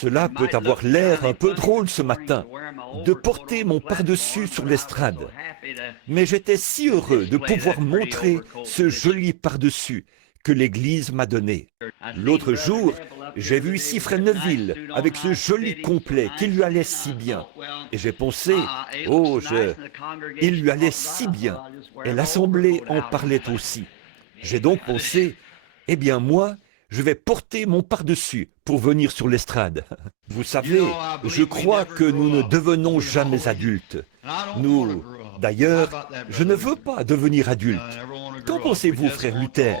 Cela peut avoir l'air un peu drôle ce matin, de porter mon pardessus sur l'estrade. Mais j'étais si heureux de pouvoir montrer ce joli pardessus que l'Église m'a donné. L'autre jour, j'ai vu ici Frère Neville avec ce joli complet qui lui allait si bien. Et j'ai pensé, il lui allait si bien. Et l'Assemblée en parlait aussi. J'ai donc pensé, eh bien moi, je vais porter mon pardessus pour venir sur l'estrade. Vous savez, je crois que nous ne devenons jamais adultes. D'ailleurs, je ne veux pas devenir adulte. Qu'en pensez-vous, frère Luther?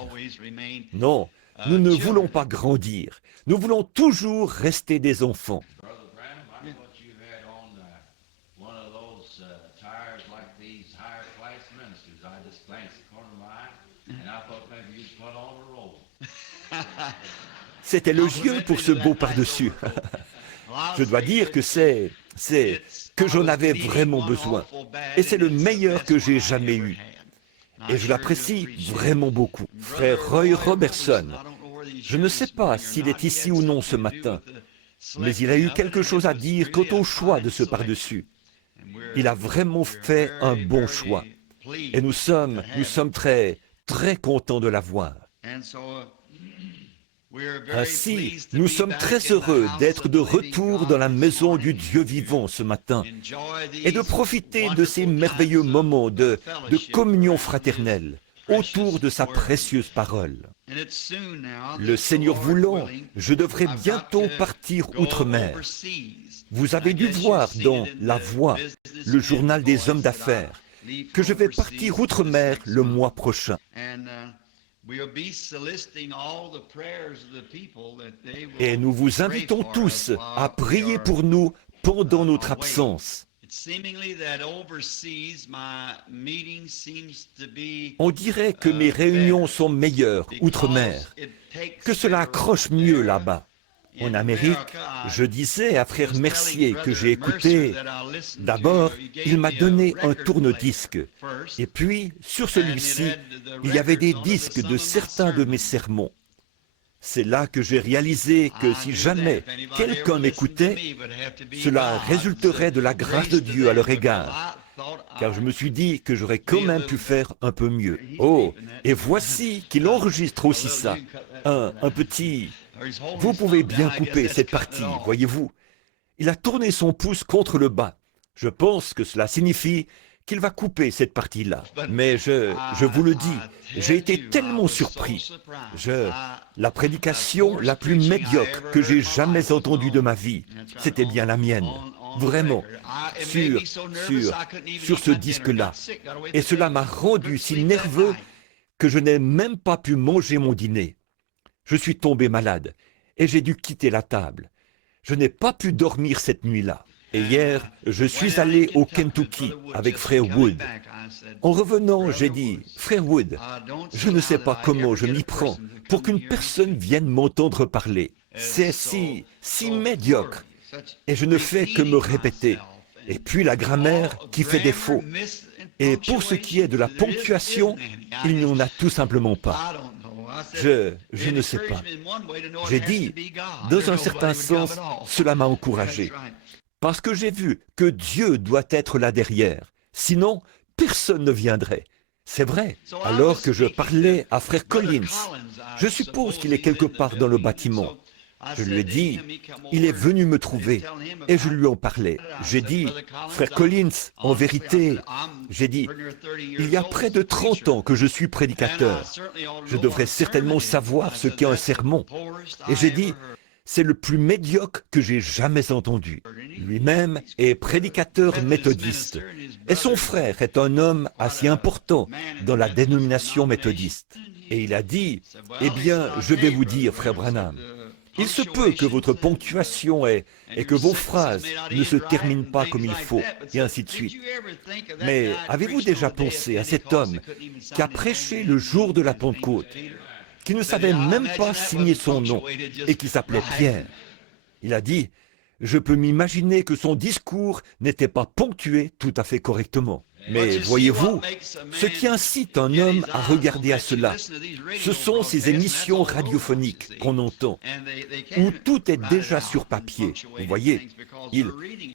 Non, nous ne voulons pas grandir. Nous voulons toujours rester des enfants. C'était élogieux pour ce beau pardessus. Je dois dire que que j'en avais vraiment besoin. Et c'est le meilleur que j'ai jamais eu. Et je l'apprécie vraiment beaucoup. Frère Roy Robertson, je ne sais pas s'il est ici ou non ce matin, mais il a eu quelque chose à dire quant au choix de ce pardessus. Il a vraiment fait un bon choix. Et nous sommes très, très contents de l'avoir. Ainsi, nous sommes très heureux d'être de retour dans la maison du Dieu vivant ce matin et de profiter de ces merveilleux moments de communion fraternelle autour de sa précieuse parole. Le Seigneur voulant, je devrais bientôt partir outre-mer. Vous avez dû voir dans La Voix, le journal des hommes d'affaires, que je vais partir outre-mer le mois prochain. Et nous vous invitons tous à prier pour nous pendant notre absence. On dirait que mes réunions sont meilleures outre-mer, que cela accroche mieux là-bas. En Amérique, je disais à frère Mercier que j'ai écouté, d'abord, il m'a donné un tourne-disque, et puis, sur celui-ci, il y avait des disques de certains de mes sermons. C'est là que j'ai réalisé que si jamais quelqu'un m'écoutait, cela résulterait de la grâce de Dieu à leur égard, car je me suis dit que j'aurais quand même pu faire un peu mieux. Oh, et voici qu'il enregistre aussi ça, un petit... Vous pouvez bien couper cette partie, voyez-vous. Il a tourné son pouce contre le bas. Je pense que cela signifie qu'il va couper cette partie-là. Mais je vous le dis, j'ai été tellement surpris. La prédication la plus médiocre que j'ai jamais entendue de ma vie, c'était bien la mienne. Vraiment, sur ce disque-là. Et cela m'a rendu si nerveux que je n'ai même pas pu manger mon dîner. Je suis tombé malade et j'ai dû quitter la table. Je n'ai pas pu dormir cette nuit-là. Et hier, je suis allé au Kentucky avec frère Wood. En revenant, j'ai dit, frère Wood, je ne sais pas comment je m'y prends pour qu'une personne vienne m'entendre parler. C'est si médiocre. Et je ne fais que me répéter. Et puis la grammaire qui fait défaut. Et pour ce qui est de la ponctuation, il n'y en a tout simplement pas. Je ne sais pas. J'ai dit, dans un certain sens, cela m'a encouragé. Parce que j'ai vu que Dieu doit être là derrière. Sinon, personne ne viendrait. C'est vrai. Alors que je parlais à frère Collins, je suppose qu'il est quelque part dans le bâtiment. Je lui ai dit, il est venu me trouver, et je lui en parlais. J'ai dit, frère Collins, en vérité, j'ai dit, il y a près de 30 ans que je suis prédicateur. Je devrais certainement savoir ce qu'est un sermon. Et j'ai dit, c'est le plus médiocre que j'ai jamais entendu. Lui-même est prédicateur méthodiste, et son frère est un homme assez important dans la dénomination méthodiste. Et il a dit, eh bien, je vais vous dire, frère Branham, il se peut que votre ponctuation et que vos phrases ne se terminent pas comme il faut, et ainsi de suite. Mais avez-vous déjà pensé à cet homme qui a prêché le jour de la Pentecôte, qui ne savait même pas signer son nom et qui s'appelait Pierre? Il a dit, je peux m'imaginer que son discours n'était pas ponctué tout à fait correctement. Mais voyez-vous, ce qui incite un homme à regarder à cela, ce sont ces émissions radiophoniques qu'on entend, où tout est déjà sur papier. Vous voyez,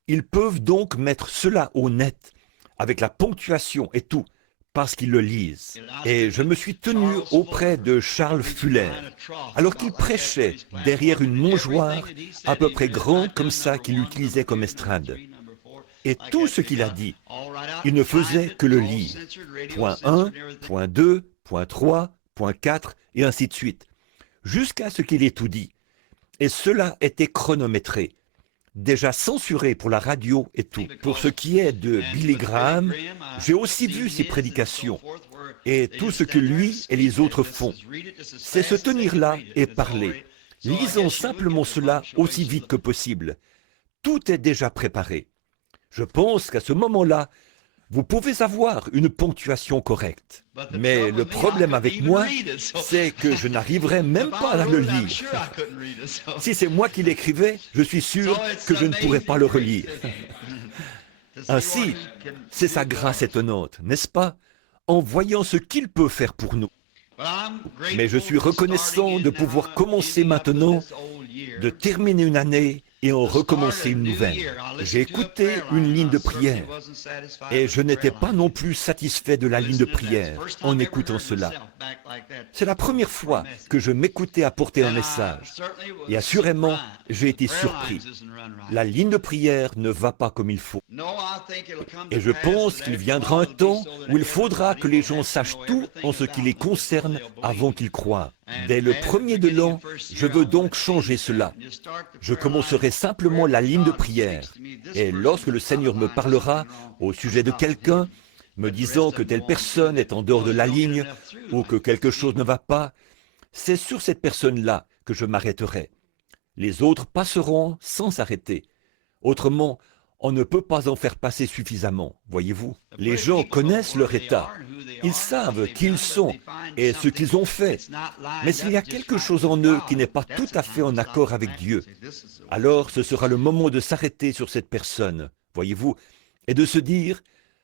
ils peuvent donc mettre cela au net, avec la ponctuation et tout, parce qu'ils le lisent. Et je me suis tenu auprès de Charles Fuller, alors qu'il prêchait derrière une mangeoire à peu près grande comme ça qu'il utilisait comme estrade. Et tout ce qu'il a dit, il ne faisait que le lire. Point 1, point 2, point 3, point 4, et ainsi de suite, jusqu'à ce qu'il ait tout dit. Et cela était chronométré, déjà censuré pour la radio et tout. Pour ce qui est de Billy Graham, j'ai aussi vu ses prédications. Et tout ce que lui et les autres font, c'est se tenir là et parler. Lisons simplement cela aussi vite que possible. Tout est déjà préparé. Je pense qu'à ce moment-là, vous pouvez avoir une ponctuation correcte. Mais le problème avec moi, c'est que je n'arriverai même pas à le lire. Si c'est moi qui l'écrivais, je suis sûr que je ne pourrais pas le relire. Ainsi, c'est sa grâce étonnante, n'est-ce pas, en voyant ce qu'il peut faire pour nous. Mais je suis reconnaissant de pouvoir commencer maintenant, de terminer une année et en recommencer une nouvelle. J'ai écouté une ligne de prière et je n'étais pas non plus satisfait de la ligne de prière en écoutant cela. C'est la première fois que je m'écoutais apporter un message et assurément, j'ai été surpris. La ligne de prière ne va pas comme il faut. Et je pense qu'il viendra un temps où il faudra que les gens sachent tout en ce qui les concerne avant qu'ils croient. Dès le premier de l'an, je veux donc changer cela. Je commencerai simplement la ligne de prière. Et lorsque le Seigneur me parlera au sujet de quelqu'un, me disant que telle personne est en dehors de la ligne ou que quelque chose ne va pas, c'est sur cette personne-là que je m'arrêterai. Les autres passeront sans s'arrêter. Autrement, on ne peut pas en faire passer suffisamment, voyez-vous. Les gens connaissent leur état. Ils savent qui ils sont et ce qu'ils ont fait. Mais s'il y a quelque chose en eux qui n'est pas tout à fait en accord avec Dieu, alors ce sera le moment de s'arrêter sur cette personne, voyez-vous, et de se dire,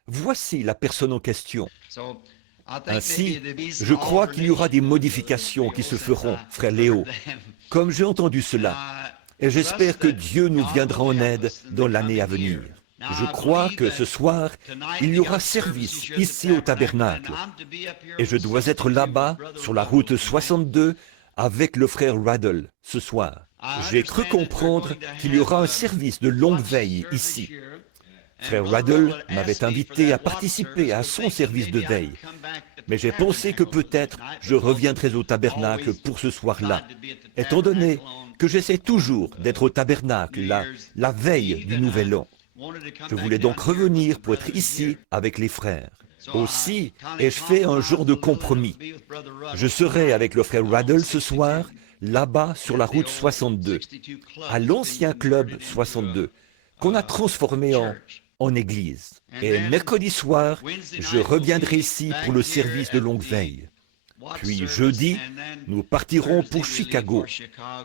voici la personne en question. Ainsi, je crois qu'il y aura des modifications qui se feront, frère Léo, comme j'ai entendu cela. Et j'espère que Dieu nous viendra en aide dans l'année à venir. Je crois que ce soir, il y aura service ici au tabernacle. Et je dois être là-bas, sur la route 62, avec le frère Raddle, ce soir. J'ai cru comprendre qu'il y aura un service de longue veille ici. Frère Raddle m'avait invité à participer à son service de veille. Mais j'ai pensé que peut-être je reviendrai au tabernacle pour ce soir-là, étant donné que j'essaie toujours d'être au tabernacle la veille du Nouvel An. Je voulais donc revenir pour être ici avec les frères. Aussi ai-je fait un genre de compromis. Je serai avec le frère Raddle ce soir, là-bas sur la route 62, à l'ancien club 62, qu'on a transformé en église. Et mercredi soir, je reviendrai ici pour le service de longue veille. Puis jeudi, nous partirons pour Chicago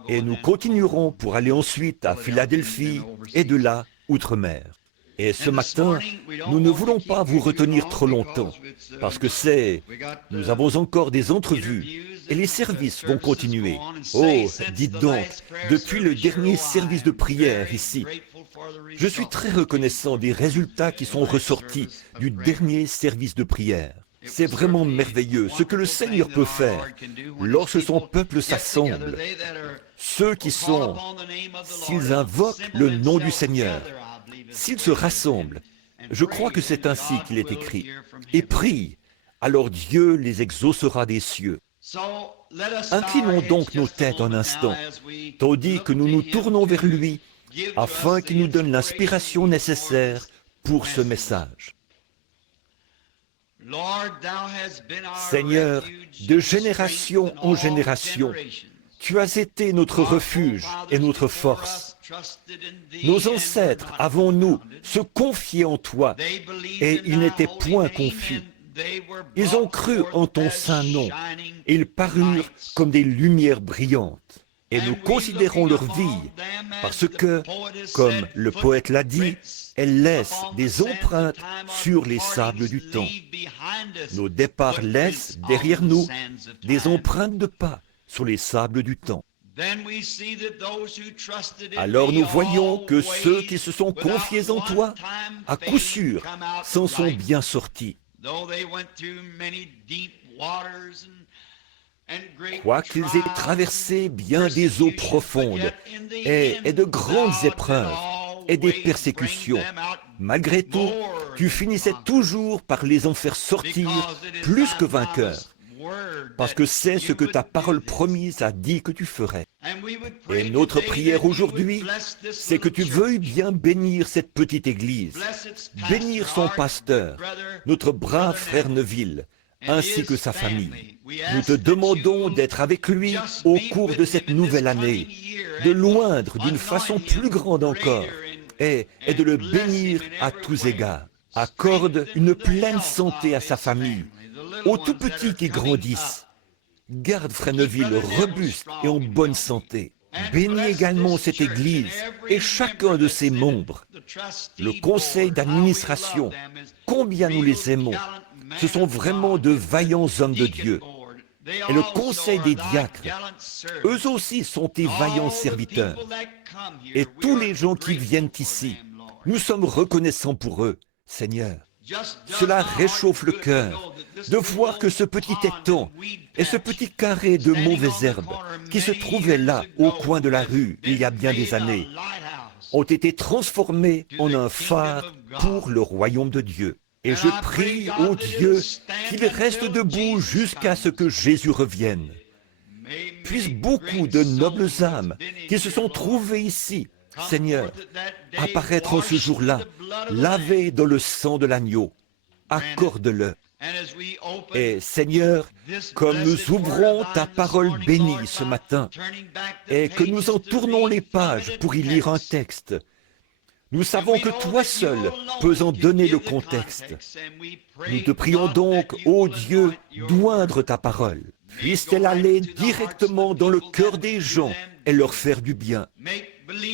et nous continuerons pour aller ensuite à Philadelphie et de là, outre-mer. Et ce matin, nous ne voulons pas vous retenir trop longtemps parce que nous avons encore des entrevues et les services vont continuer. Oh, dites donc, depuis le dernier service de prière ici, je suis très reconnaissant des résultats qui sont ressortis du dernier service de prière. C'est vraiment merveilleux ce que le Seigneur peut faire lorsque son peuple s'assemble. Ceux qui sont, s'ils invoquent le nom du Seigneur, s'ils se rassemblent, je crois que c'est ainsi qu'il est écrit, et prient, alors Dieu les exaucera des cieux. Inclinons donc nos têtes un instant, tandis que nous nous tournons vers lui, afin qu'il nous donne l'inspiration nécessaire pour ce message. Seigneur, de génération en génération, tu as été notre refuge et notre force. Nos ancêtres, avant nous, se confiaient en toi, et ils n'étaient point confus. Ils ont cru en ton saint nom, et ils parurent comme des lumières brillantes. et nous considérons leur vie parce que, comme le poète l'a dit, elles laissent des empreintes sur les sables du temps. Nos départs laissent derrière nous des empreintes de pas sur les sables du temps. Alors nous voyons que ceux qui se sont confiés en toi, à coup sûr, s'en sont bien sortis. Quoiqu'ils aient traversé bien des eaux profondes et de grandes épreuves et des persécutions, malgré tout, tu finissais toujours par les en faire sortir plus que vainqueurs, parce que c'est ce que ta parole promise a dit que tu ferais. Et notre prière aujourd'hui, c'est que tu veuilles bien bénir cette petite église, bénir son pasteur, notre brave frère Neville, ainsi que sa famille. Nous te demandons d'être avec lui au cours de cette nouvelle année, de l'oindre d'une façon plus grande encore, et de le bénir à tous égards. Accorde une pleine santé à sa famille, aux tout petits qui grandissent. Garde frère Neville robuste et en bonne santé. Bénis également cette Église et chacun de ses membres. Le conseil d'administration, combien nous les aimons. Ce sont vraiment de vaillants hommes de Dieu. Et le conseil des diacres, eux aussi sont des vaillants serviteurs. Et tous les gens qui viennent ici, nous sommes reconnaissants pour eux, Seigneur. Cela réchauffe le cœur de voir que ce petit étang et ce petit carré de mauvaises herbes qui se trouvaient là au coin de la rue il y a bien des années ont été transformés en un phare pour le royaume de Dieu. Et je prie, ô Dieu, qu'il reste debout jusqu'à ce que Jésus revienne. Puissent beaucoup de nobles âmes qui se sont trouvées ici, Seigneur, apparaître en ce jour-là, lavées dans le sang de l'agneau. Accorde-le. Et Seigneur, comme nous ouvrons ta parole bénie ce matin et que nous en tournons les pages pour y lire un texte, nous savons que toi seul peux en donner le contexte. Nous te prions donc, ô Dieu, d'oindre ta parole. Puisse-t-elle aller directement dans le cœur des gens et leur faire du bien.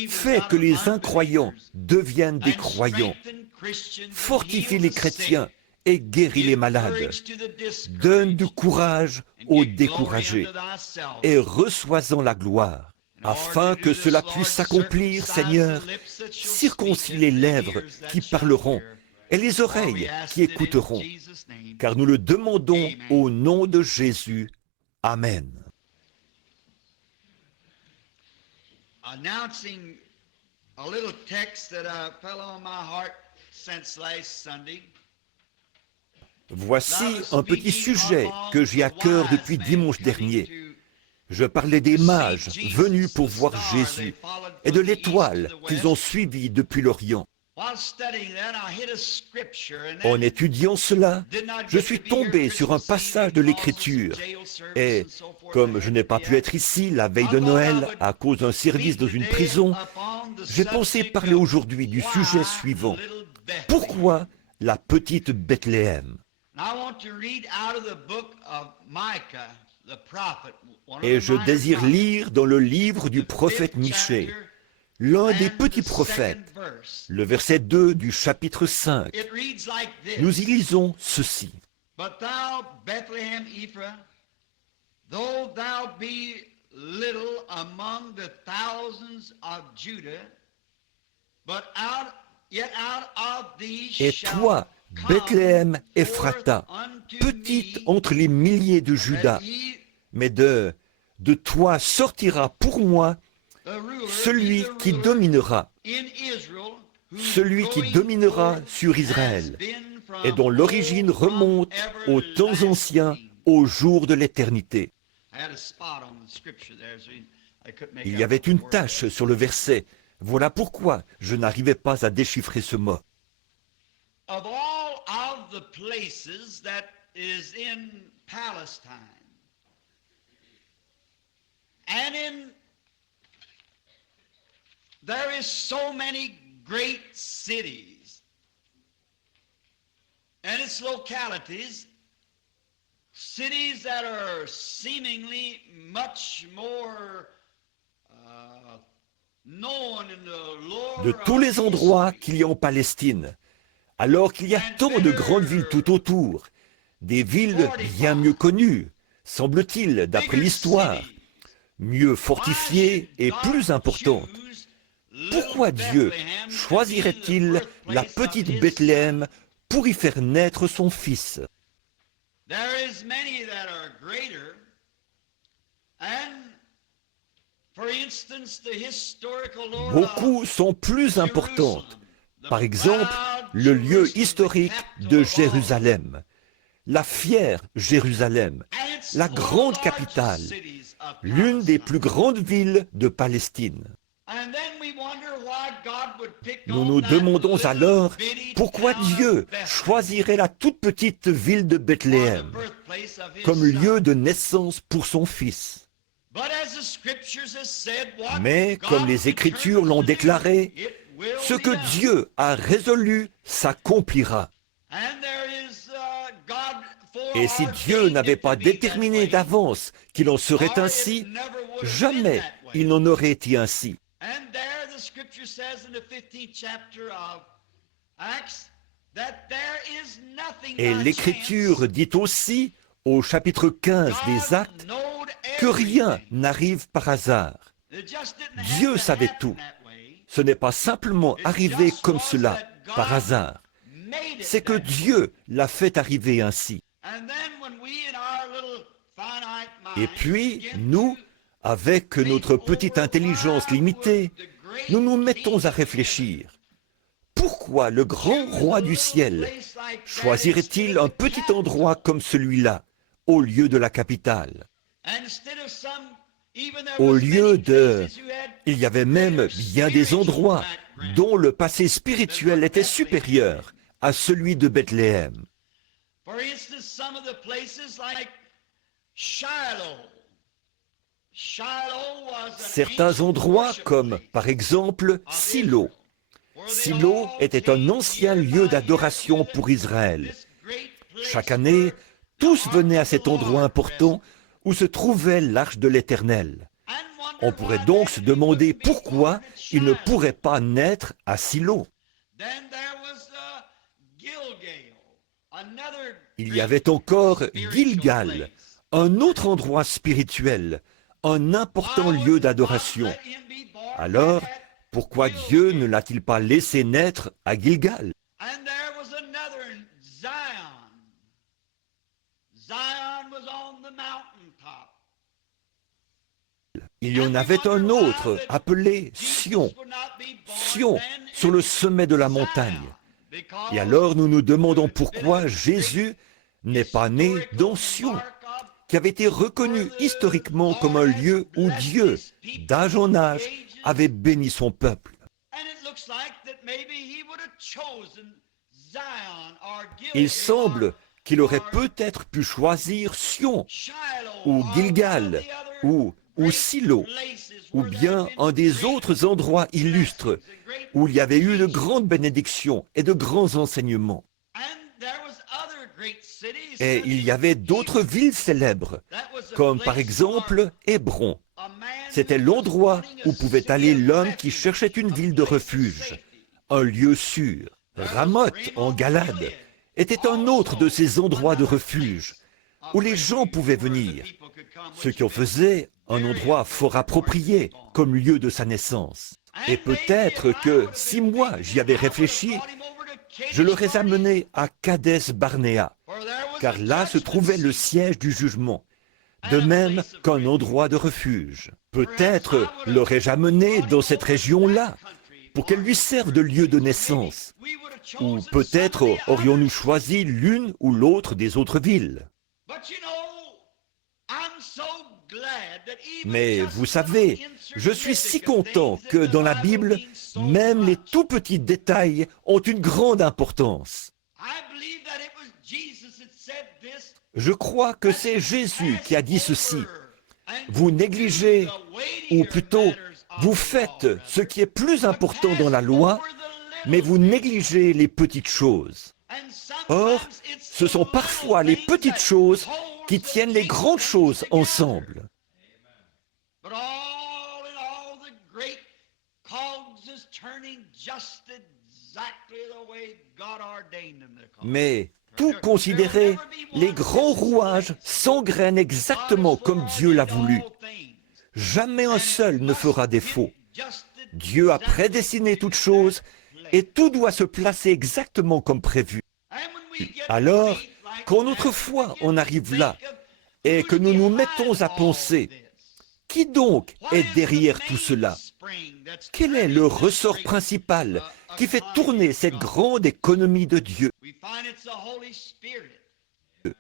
Fais que les incroyants deviennent des croyants. Fortifie les chrétiens et guéris les malades. Donne du courage aux découragés et reçois-en la gloire. Afin que cela puisse s'accomplir, Seigneur, circoncis les lèvres qui parleront et les oreilles qui écouteront, car nous le demandons au nom de Jésus. Amen. Announcing a little text that fell on my heart since last Sunday. Voici un petit sujet que j'ai à cœur depuis dimanche dernier. Je parlais des mages venus pour voir Jésus et de l'étoile qu'ils ont suivie depuis l'Orient. En étudiant cela, je suis tombé sur un passage de l'Écriture et, comme je n'ai pas pu être ici la veille de Noël à cause d'un service dans une prison, j'ai pensé parler aujourd'hui du sujet suivant. Pourquoi la petite Bethléem? Et je désire lire dans le livre du prophète Michée, l'un des petits prophètes, le verset 2 du chapitre 5. Nous y lisons ceci. But thou, Bethlehem Ephraim, though thou be little among the thousands of Judah, but yet out of thee Et shall toi, Bethléem Ephrata, petite entre les milliers de Juda, mais de toi sortira pour moi celui qui dominera sur Israël, et dont l'origine remonte aux temps anciens, au jour de l'éternité. Il y avait une tache sur le verset. Voilà pourquoi je n'arrivais pas à déchiffrer ce mot. Of all of the places that is in Palestine, and there is so many great cities and its localities, cities that are seemingly much more de tous les endroits qu'il y a en Palestine, alors qu'il y a tant de grandes villes tout autour, des villes bien mieux connues, semble-t-il, d'après l'histoire, mieux fortifiées et plus importantes. Pourquoi Dieu choisirait-il la petite Bethléem pour y faire naître son fils? Beaucoup sont plus importantes. Par exemple, le lieu historique de Jérusalem, la fière Jérusalem, la grande capitale, l'une des plus grandes villes de Palestine. Nous nous demandons alors pourquoi Dieu choisirait la toute petite ville de Bethléem comme lieu de naissance pour son fils. Mais comme les Écritures l'ont déclaré, ce que Dieu a résolu s'accomplira. Et si Dieu n'avait pas déterminé d'avance qu'il en serait ainsi, jamais il n'en aurait été ainsi. Et l'Écriture dit aussi, au chapitre 15 des Actes, que rien n'arrive par hasard. Dieu savait tout. Ce n'est pas simplement arrivé comme cela, par hasard. C'est que Dieu l'a fait arriver ainsi. Et puis, nous, avec notre petite intelligence limitée, nous nous mettons à réfléchir. Pourquoi le grand roi du ciel choisirait-il un petit endroit comme celui-là, au lieu de la capitale? Au lieu de... Il y avait même bien des endroits dont le passé spirituel était supérieur à celui de Bethléem. Certains endroits comme, par exemple, Silo. Silo était un ancien lieu d'adoration pour Israël. Chaque année, tous venaient à cet endroit important où se trouvait l'arche de l'Éternel. On pourrait donc se demander pourquoi il ne pourrait pas naître à Silo. Il y avait encore Gilgal, un autre endroit spirituel, un important lieu d'adoration. Alors, pourquoi Dieu ne l'a-t-il pas laissé naître à Gilgal? Il y en avait un autre appelé Sion. Sion, sur le sommet de la montagne. Et alors nous nous demandons pourquoi Jésus n'est pas né dans Sion, qui avait été reconnu historiquement comme un lieu où Dieu, d'âge en âge, avait béni son peuple. Il semble qu'il aurait peut-être pu choisir Sion, ou Gilgal, ou Silo, ou bien un des autres endroits illustres où il y avait eu de grandes bénédictions et de grands enseignements. Et il y avait d'autres villes célèbres, comme par exemple Hébron. C'était l'endroit où pouvait aller l'homme qui cherchait une ville de refuge, un lieu sûr. Ramoth, en Galade, était un autre de ces endroits de refuge où les gens pouvaient venir, ce qui en faisait un endroit fort approprié comme lieu de sa naissance. Et peut-être que si moi j'y avais réfléchi, je l'aurais amené à Kadès Barnéa, car là se trouvait le siège du jugement, de même qu'un endroit de refuge. Peut-être l'aurais-je amené dans cette région-là, pour qu'elle lui serve de lieu de naissance. Ou peut-être aurions-nous choisi l'une ou l'autre des autres villes. Mais vous savez, je suis si content que dans la Bible, même les tout petits détails ont une grande importance. Je crois que c'est Jésus qui a dit ceci. Vous négligez, ou plutôt, vous faites ce qui est plus important dans la loi, mais vous négligez les petites choses. Or, ce sont parfois les petites choses qui tiennent les grandes Mais tout considéré, les grands rouages s'engrainent exactement comme Dieu l'a voulu. Jamais un seul ne fera défaut. Dieu a prédestiné toutes choses et tout doit se placer exactement comme prévu. Alors, quand notre foi en arrive là et que nous nous mettons à penser, qui donc est derrière tout cela? Quel est le ressort principal qui fait tourner cette grande économie de Dieu?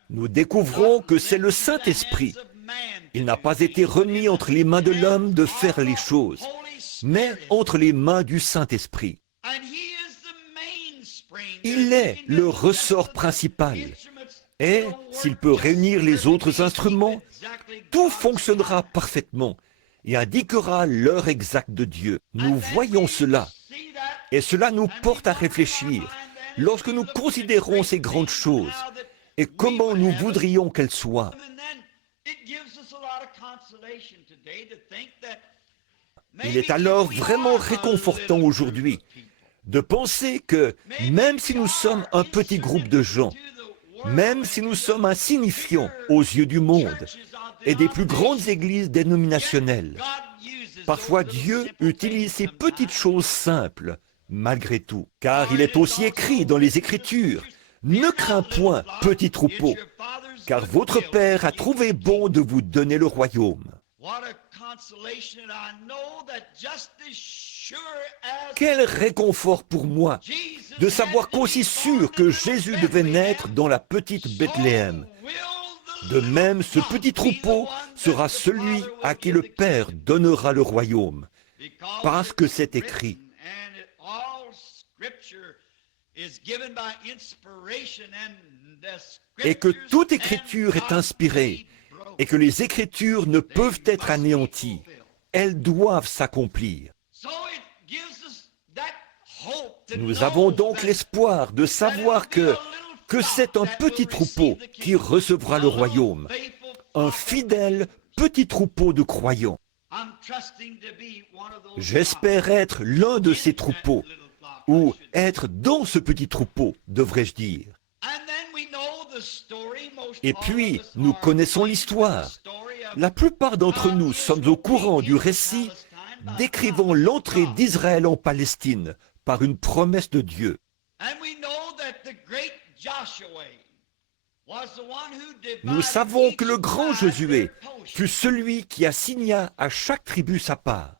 Nous découvrons que c'est le Saint-Esprit. Il n'a pas été remis entre les mains de l'homme de faire les choses, mais entre les mains du Saint-Esprit. Il est le ressort principal. Et s'il peut réunir les autres instruments, tout fonctionnera parfaitement et indiquera l'heure exacte de Dieu. Nous voyons cela, et cela nous porte à réfléchir lorsque nous considérons ces grandes choses et comment nous voudrions qu'elles soient. Il est alors vraiment réconfortant aujourd'hui de penser que même si nous sommes un petit groupe de gens, même si nous sommes insignifiants aux yeux du monde et des plus grandes églises dénominationnelles, parfois Dieu utilise ces petites choses simples malgré tout, car il est aussi écrit dans les Écritures: « Ne crains point, petit troupeau, car votre Père a trouvé bon de vous donner le royaume. » Quel réconfort pour moi de savoir qu'aussi sûr que Jésus devait naître dans la petite Bethléem, de même ce petit troupeau sera celui à qui le Père donnera le royaume, parce que c'est écrit. Et que toute écriture est inspirée, et que les écritures ne peuvent être anéanties, elles doivent s'accomplir. Nous avons donc l'espoir de savoir que c'est un petit troupeau qui recevra le royaume, un fidèle petit troupeau de croyants. J'espère être l'un de ces troupeaux, ou être dans ce petit troupeau, devrais-je dire. Et puis, nous connaissons l'histoire. La plupart d'entre nous sommes au courant du récit décrivant l'entrée d'Israël en Palestine par une promesse de Dieu. Nous savons que le grand Josué fut celui qui assigna à chaque tribu sa part.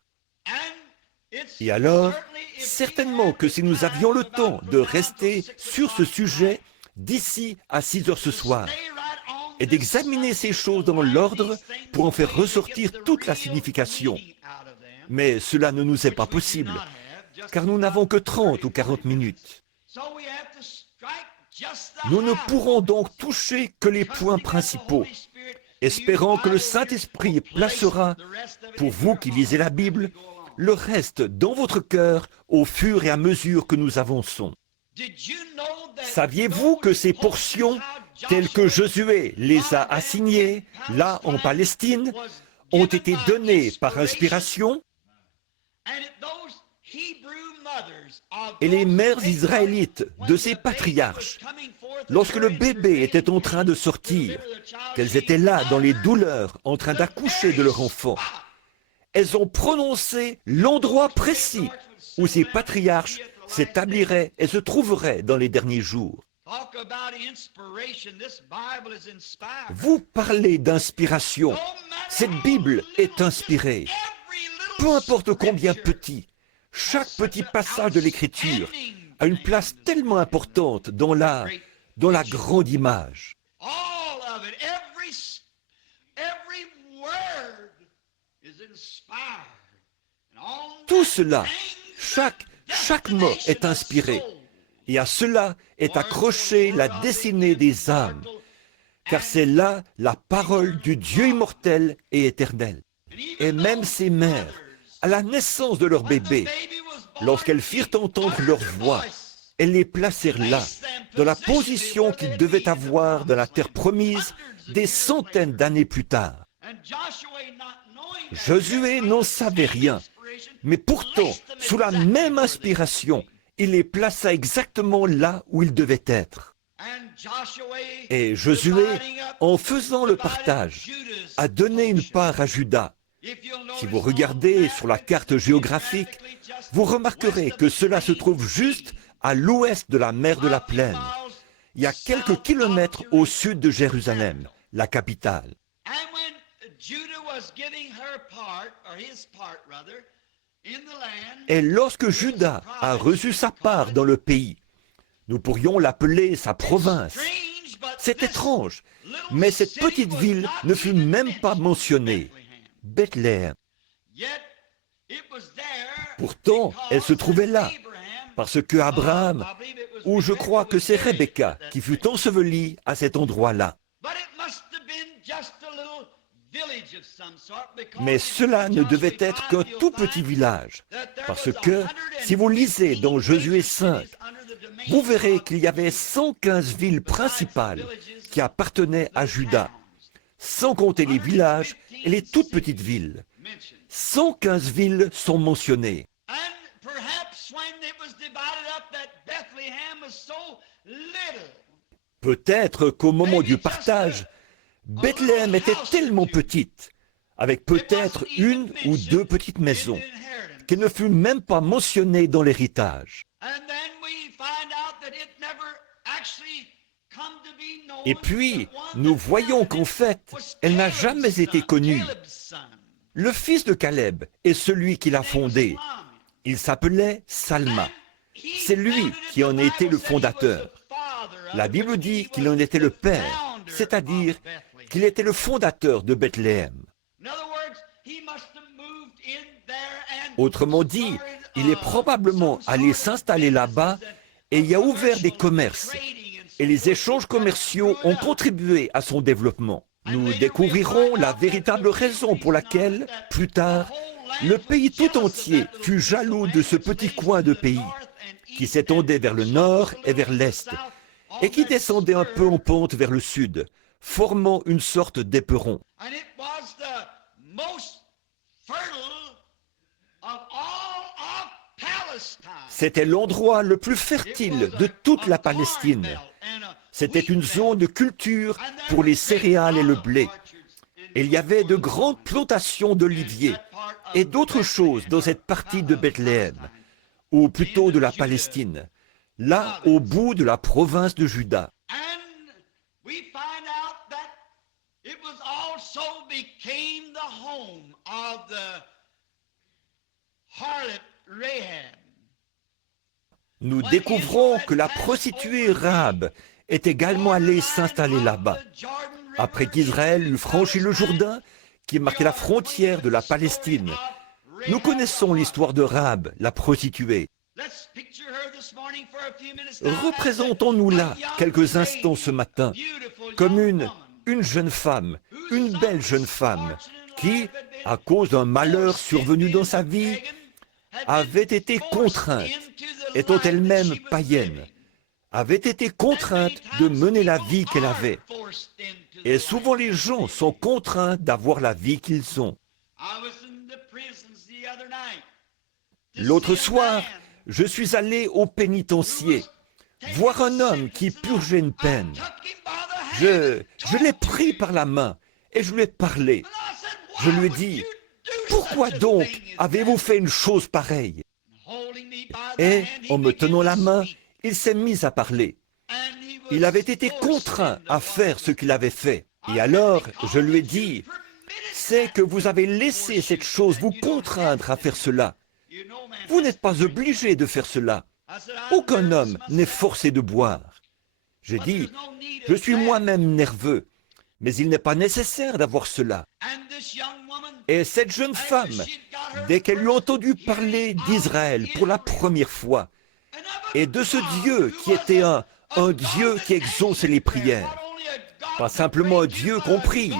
Et alors, certainement que si nous avions le temps de rester sur ce sujet d'ici à 6 heures ce soir, et d'examiner ces choses dans l'ordre pour en faire ressortir toute la signification. Mais cela ne nous est pas possible, car nous n'avons que 30 ou 40 minutes. Nous ne pourrons donc toucher que les points principaux, espérant que le Saint-Esprit placera, pour vous qui lisez la Bible, le reste dans votre cœur au fur et à mesure que nous avançons. Saviez-vous que ces portions, telles que Josué les a assignées, là en Palestine, ont été données par inspiration? Et les mères israélites de ces patriarches, lorsque le bébé était en train de sortir, qu'elles étaient là dans les douleurs, en train d'accoucher de leur enfant, elles ont prononcé l'endroit précis où ces patriarches s'établiraient et se trouveraient dans les derniers jours. Vous parlez d'inspiration. Cette Bible est inspirée. Peu importe combien petit, chaque petit passage de l'Écriture a une place tellement importante dans la grande image. Tout cela, chaque mot est inspiré, et à cela est accrochée la destinée des âmes, car c'est là la parole du Dieu immortel et éternel. Et même ces mères, à la naissance de leur bébé, lorsqu'elles firent entendre leur voix, elles les placèrent là, dans la position qu'ils devaient avoir dans la terre promise des centaines d'années plus tard. Josué n'en savait rien, Mais pourtant, sous la même inspiration, il les plaça exactement là où ils devaient être. Et Josué, en faisant le partage, a donné une part à Juda. Si vous regardez sur la carte géographique, vous remarquerez que cela se trouve juste à l'ouest de la mer de la Plaine. Il y a quelques kilomètres au sud de Jérusalem, la capitale. Et lorsque Juda a reçu sa part dans le pays, nous pourrions l'appeler sa province. C'est étrange, mais cette petite ville ne fut même pas mentionnée, Bethléem. Pourtant, elle se trouvait là, parce que Abraham, ou je crois que c'est Rebecca, qui fut ensevelie à cet endroit-là. Mais cela ne devait être qu'un tout petit village, parce que si vous lisez dans Josué 5, vous verrez qu'il y avait 115 villes principales qui appartenaient à Juda, sans compter les villages et les toutes petites villes. 115 villes sont mentionnées. Peut-être qu'au moment du partage, Bethléem était tellement petite, avec peut-être une ou deux petites maisons, qu'elle ne fut même pas mentionnée dans l'héritage. Et puis, nous voyons qu'en fait, elle n'a jamais été connue. Le fils de Caleb est celui qui l'a fondée. Il s'appelait Salma. C'est lui qui en était le fondateur. La Bible dit qu'il en était le père, c'est-à-dire qu'il était le fondateur de Bethléem. Autrement dit, il est probablement allé s'installer là-bas et y a ouvert des commerces. Et les échanges commerciaux ont contribué à son développement. Nous découvrirons la véritable raison pour laquelle, plus tard, le pays tout entier fut jaloux de ce petit coin de pays qui s'étendait vers le nord et vers l'est et qui descendait un peu en pente vers le sud, formant une sorte d'éperon. C'était l'endroit le plus fertile de toute la Palestine. C'était une zone de culture pour les céréales et le blé. Il y avait de grandes plantations d'oliviers et d'autres choses dans cette partie de Bethléem, ou plutôt de la Palestine, là au bout de la province de Juda. Nous découvrons que la prostituée Rahab est également allée s'installer là-bas. Après qu'Israël eut franchi le Jourdain, qui marquait la frontière de la Palestine, nous connaissons l'histoire de Rahab, la prostituée. Représentons-nous-la quelques instants ce matin comme une jeune femme, une belle jeune femme, qui, à cause d'un malheur survenu dans sa vie, avait été contrainte, étant elle-même païenne, avait été contrainte de mener la vie qu'elle avait. Et souvent les gens sont contraints d'avoir la vie qu'ils ont. L'autre soir, je suis allé au pénitencier, voir un homme qui purgeait une peine. Je l'ai pris par la main et je lui ai parlé. Je lui ai dit, « Pourquoi donc avez-vous fait une chose pareille ?» Et, en me tenant la main, il s'est mis à parler. Il avait été contraint à faire ce qu'il avait fait. Et alors, je lui ai dit, « C'est que vous avez laissé cette chose vous contraindre à faire cela. Vous n'êtes pas obligé de faire cela. Aucun homme n'est forcé de boire. » J'ai dit, « Je suis moi-même nerveux, mais il n'est pas nécessaire d'avoir cela. » Et cette jeune femme, dès qu'elle eut entendu parler d'Israël pour la première fois, et de ce Dieu qui était un Dieu qui exauce les prières, pas simplement un Dieu qu'on prie,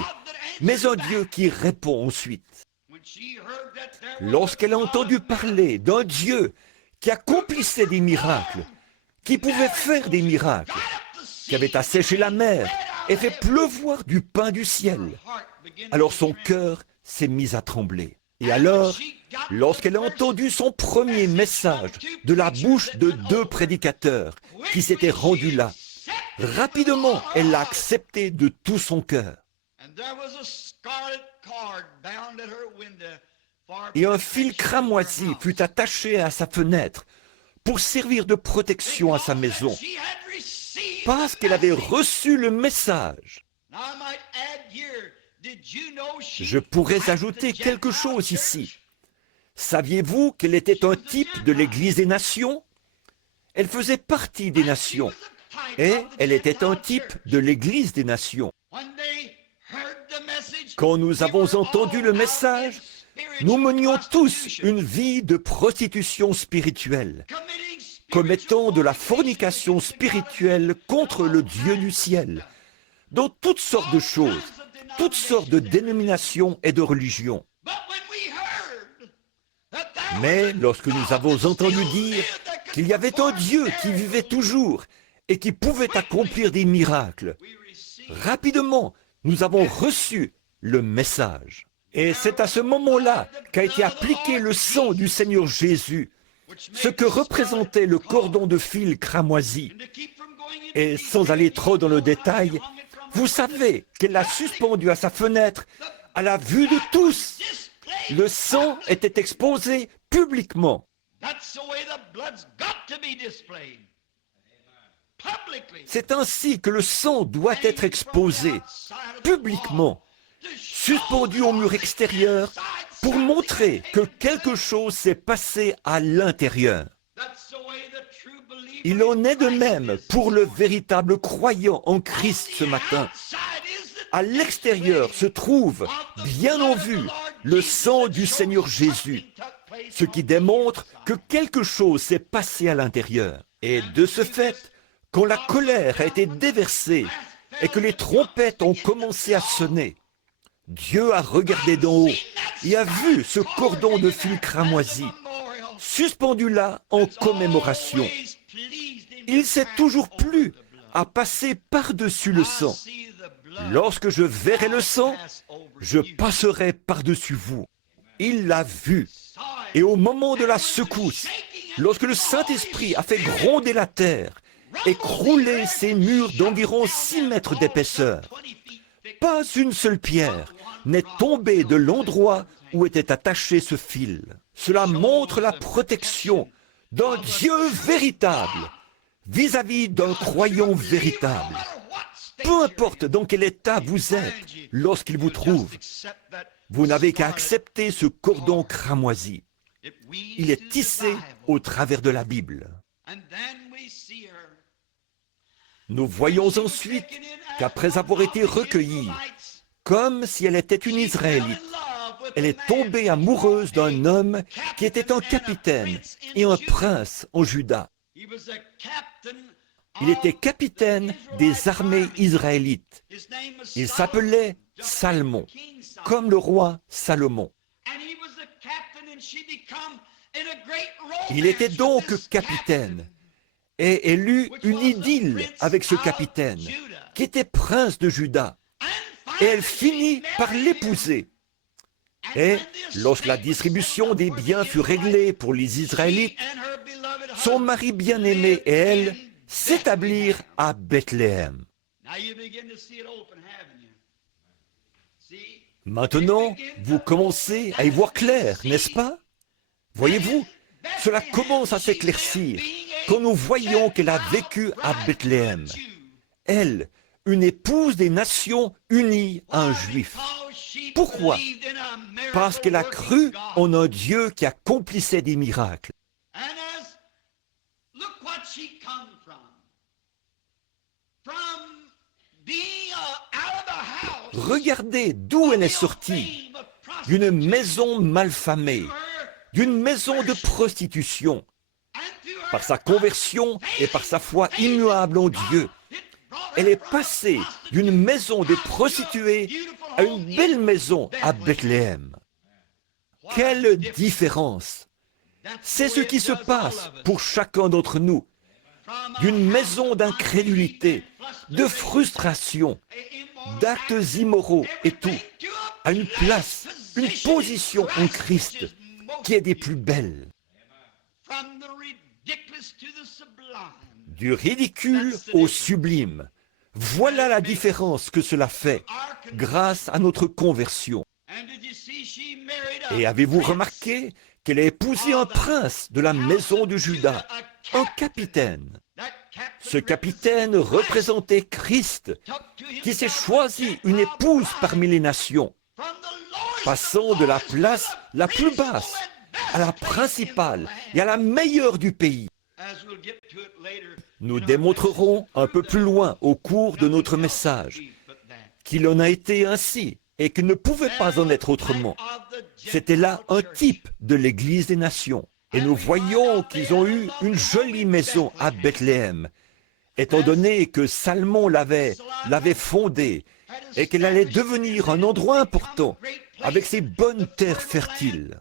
mais un Dieu qui répond ensuite. Lorsqu'elle a entendu parler d'un Dieu qui accomplissait des miracles, qui pouvait faire des miracles, qui avait asséché la mer et fait pleuvoir du pain du ciel, alors son cœur s'est mis à trembler. Et alors, lorsqu'elle a entendu son premier message de la bouche de 2 prédicateurs qui s'étaient rendus là, rapidement, elle l'a accepté de tout son cœur. Et un fil cramoisi fut attaché à sa fenêtre pour servir de protection à sa maison, parce qu'elle avait reçu le message. Je pourrais ajouter quelque chose ici. Saviez-vous qu'elle était un type de l'Église des nations? Elle faisait partie des nations, et elle était un type de l'Église des nations. Quand nous avons entendu le message, nous menions tous une vie de prostitution spirituelle, commettant de la fornication spirituelle contre le Dieu du ciel, dans toutes sortes de choses, toutes sortes de dénominations et de religions. Mais lorsque nous avons entendu dire qu'il y avait un Dieu qui vivait toujours et qui pouvait accomplir des miracles, rapidement, nous avons reçu le message. Et c'est à ce moment-là qu'a été appliqué le sang du Seigneur Jésus, ce que représentait le cordon de fil cramoisi. Et sans aller trop dans le détail, vous savez qu'elle l'a suspendu à sa fenêtre à la vue de tous. Le sang était exposé publiquement. C'est ainsi que le sang doit être exposé publiquement, suspendu au mur extérieur pour montrer que quelque chose s'est passé à l'intérieur. Il en est de même pour le véritable croyant en Christ ce matin. À l'extérieur se trouve, bien en vue, le sang du Seigneur Jésus, ce qui démontre que quelque chose s'est passé à l'intérieur. Et de ce fait, quand la colère a été déversée et que les trompettes ont commencé à sonner, Dieu a regardé d'en haut et a vu ce cordon de fil cramoisi, suspendu là en commémoration. Il s'est toujours plu à passer par-dessus le sang. Lorsque je verrai le sang, je passerai par-dessus vous. Il l'a vu. Et au moment de la secousse, lorsque le Saint-Esprit a fait gronder la terre et crouler ces murs d'environ 6 mètres d'épaisseur, pas une seule pierre n'est tombée de l'endroit où était attaché ce fil. Cela montre la protection d'un Dieu véritable vis-à-vis d'un croyant véritable. Peu importe dans quel état vous êtes lorsqu'il vous trouve, vous n'avez qu'à accepter ce cordon cramoisi. Il est tissé au travers de la Bible. Nous voyons ensuite qu'après avoir été recueillie, comme si elle était une Israélite, elle est tombée amoureuse d'un homme qui était un capitaine et un prince en Juda. Il était capitaine des armées israélites. Il s'appelait Salmon, comme le roi Salomon. Il était donc capitaine, et elle eut une idylle avec ce capitaine, qui était prince de Juda, et elle finit par l'épouser. Et lorsque la distribution des biens fut réglée pour les Israélites, son mari bien-aimé et elle s'établirent à Bethléem. Maintenant, vous commencez à y voir clair, n'est-ce pas? Voyez-vous, cela commence à s'éclaircir quand nous voyons qu'elle a vécu à Bethléem. Elle, une épouse des nations unie à un juif. Pourquoi? Parce qu'elle a cru en un Dieu qui accomplissait des miracles. Regardez d'où elle est sortie, d'une maison malfamée, d'une maison de prostitution. Par sa conversion et par sa foi immuable en Dieu, elle est passée d'une maison de prostituées à une belle maison à Bethléem. Quelle différence! C'est ce qui se passe pour chacun d'entre nous. D'une maison d'incrédulité, de frustration, d'actes immoraux et tout, à une place une position en Christ qui est des plus belles. Du ridicule au sublime. Voilà la différence que cela fait grâce à notre conversion. Et avez-vous remarqué qu'elle a épousé un prince de la maison de Juda, un capitaine. Ce capitaine représentait Christ, qui s'est choisi une épouse parmi les nations, passant de la place la plus basse à la principale et à la meilleure du pays. Nous démontrerons un peu plus loin au cours de notre message qu'il en a été ainsi et qu'il ne pouvait pas en être autrement. C'était là un type de l'Église des nations. Et nous voyons qu'ils ont eu une jolie maison à Bethléem, étant donné que Salmon l'avait fondée et qu'elle allait devenir un endroit important avec ses bonnes terres fertiles.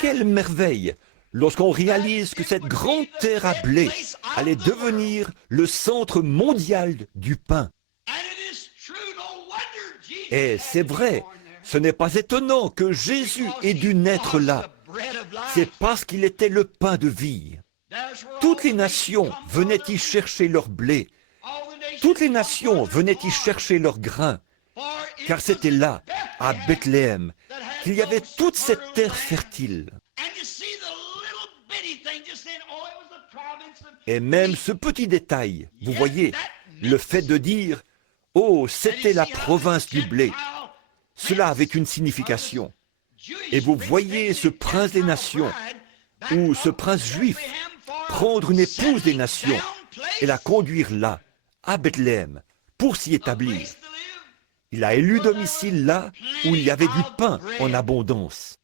Quelle merveille lorsqu'on réalise que cette grande terre à blé allait devenir le centre mondial du pain. Et c'est vrai, ce n'est pas étonnant que Jésus ait dû naître là. C'est parce qu'il était le pain de vie. Toutes les nations venaient y chercher leur blé. Toutes les nations venaient y chercher leur grain. Car c'était là, à Bethléem, qu'il y avait toute cette terre fertile. Et même ce petit détail, vous voyez, le fait de dire « Oh, c'était la province du blé », cela avait une signification. Et vous voyez ce prince des nations, ou ce prince juif, prendre une épouse des nations et la conduire là, à Bethléem, pour s'y établir. Il a élu domicile là où il y avait du pain en abondance.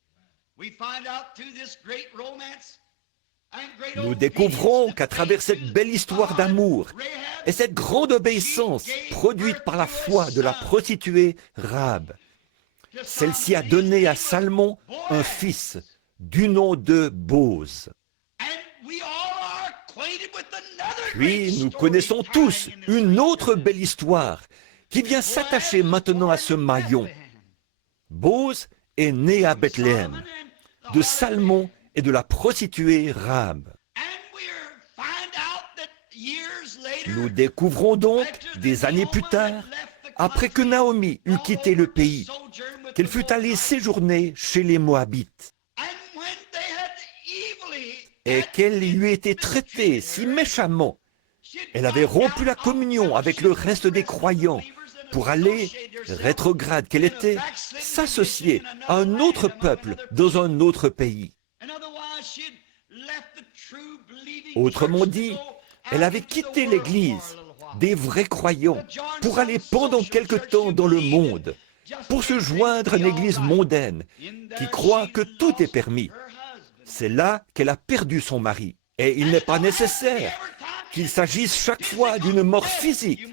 Nous découvrons qu'à travers cette belle histoire d'amour et cette grande obéissance produite par la foi de la prostituée Rahab, celle-ci a donné à Salmon un fils du nom de Boz. Puis nous connaissons tous une autre belle histoire qui vient s'attacher maintenant à ce maillon. Boz est né à Bethléem, de Salmon et de la prostituée Rahab. Nous découvrons donc, des années plus tard, après que Naomi eut quitté le pays, qu'elle fut allée séjourner chez les Moabites, et qu'elle y eut été traitée si méchamment. Elle avait rompu la communion avec le reste des croyants pour aller, rétrograde qu'elle était, s'associer à un autre peuple dans un autre pays. Autrement dit, elle avait quitté l'Église des vrais croyants pour aller pendant quelque temps dans le monde, pour se joindre à une Église mondaine qui croit que tout est permis. C'est là qu'elle a perdu son mari. Et il n'est pas nécessaire qu'il s'agisse chaque fois d'une mort physique.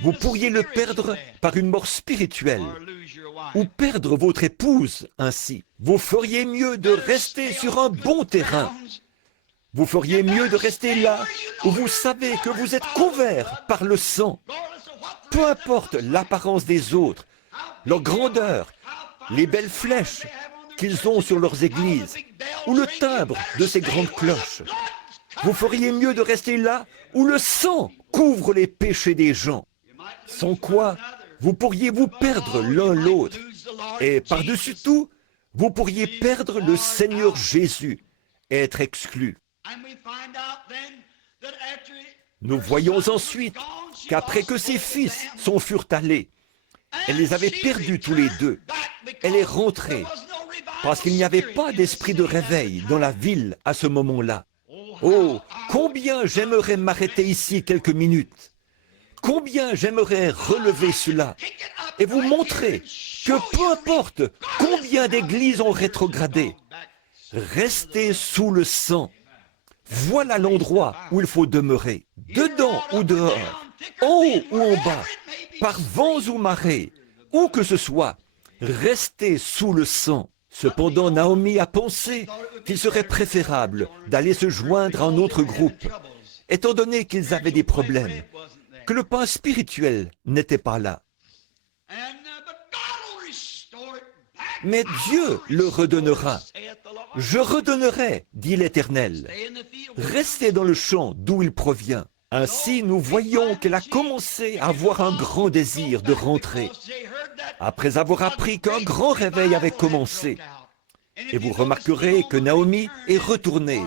Vous pourriez le perdre par une mort spirituelle ou perdre votre épouse ainsi. Vous feriez mieux de rester sur un bon terrain. Vous feriez mieux de rester là où vous savez que vous êtes couvert par le sang. Peu importe l'apparence des autres, leur grandeur, les belles flèches qu'ils ont sur leurs églises ou le timbre de ces grandes cloches. Vous feriez mieux de rester là où le sang couvre les péchés des gens. Sans quoi, vous pourriez vous perdre l'un l'autre. Et par-dessus tout, vous pourriez perdre le Seigneur Jésus et être exclu. Nous voyons ensuite qu'après que ses fils s'en furent allés, elle les avait perdus tous les deux. Elle est rentrée parce qu'il n'y avait pas d'esprit de réveil dans la ville à ce moment-là. Oh, combien j'aimerais m'arrêter ici quelques minutes. Combien j'aimerais relever cela et vous montrer que peu importe combien d'églises ont rétrogradé, restez sous le sang. Voilà l'endroit où il faut demeurer, dedans ou dehors, en haut ou en bas, par vents ou marées, où que ce soit, restez sous le sang. Cependant, Naomi a pensé qu'il serait préférable d'aller se joindre à un autre groupe, étant donné qu'ils avaient des problèmes. que le pain spirituel n'était pas là. Mais Dieu le redonnera. Je redonnerai, dit l'Éternel. Restez dans le champ d'où il provient. Ainsi, nous voyons qu'elle a commencé à avoir un grand désir de rentrer, après avoir appris qu'un grand réveil avait commencé. Et vous remarquerez que Naomi est retournée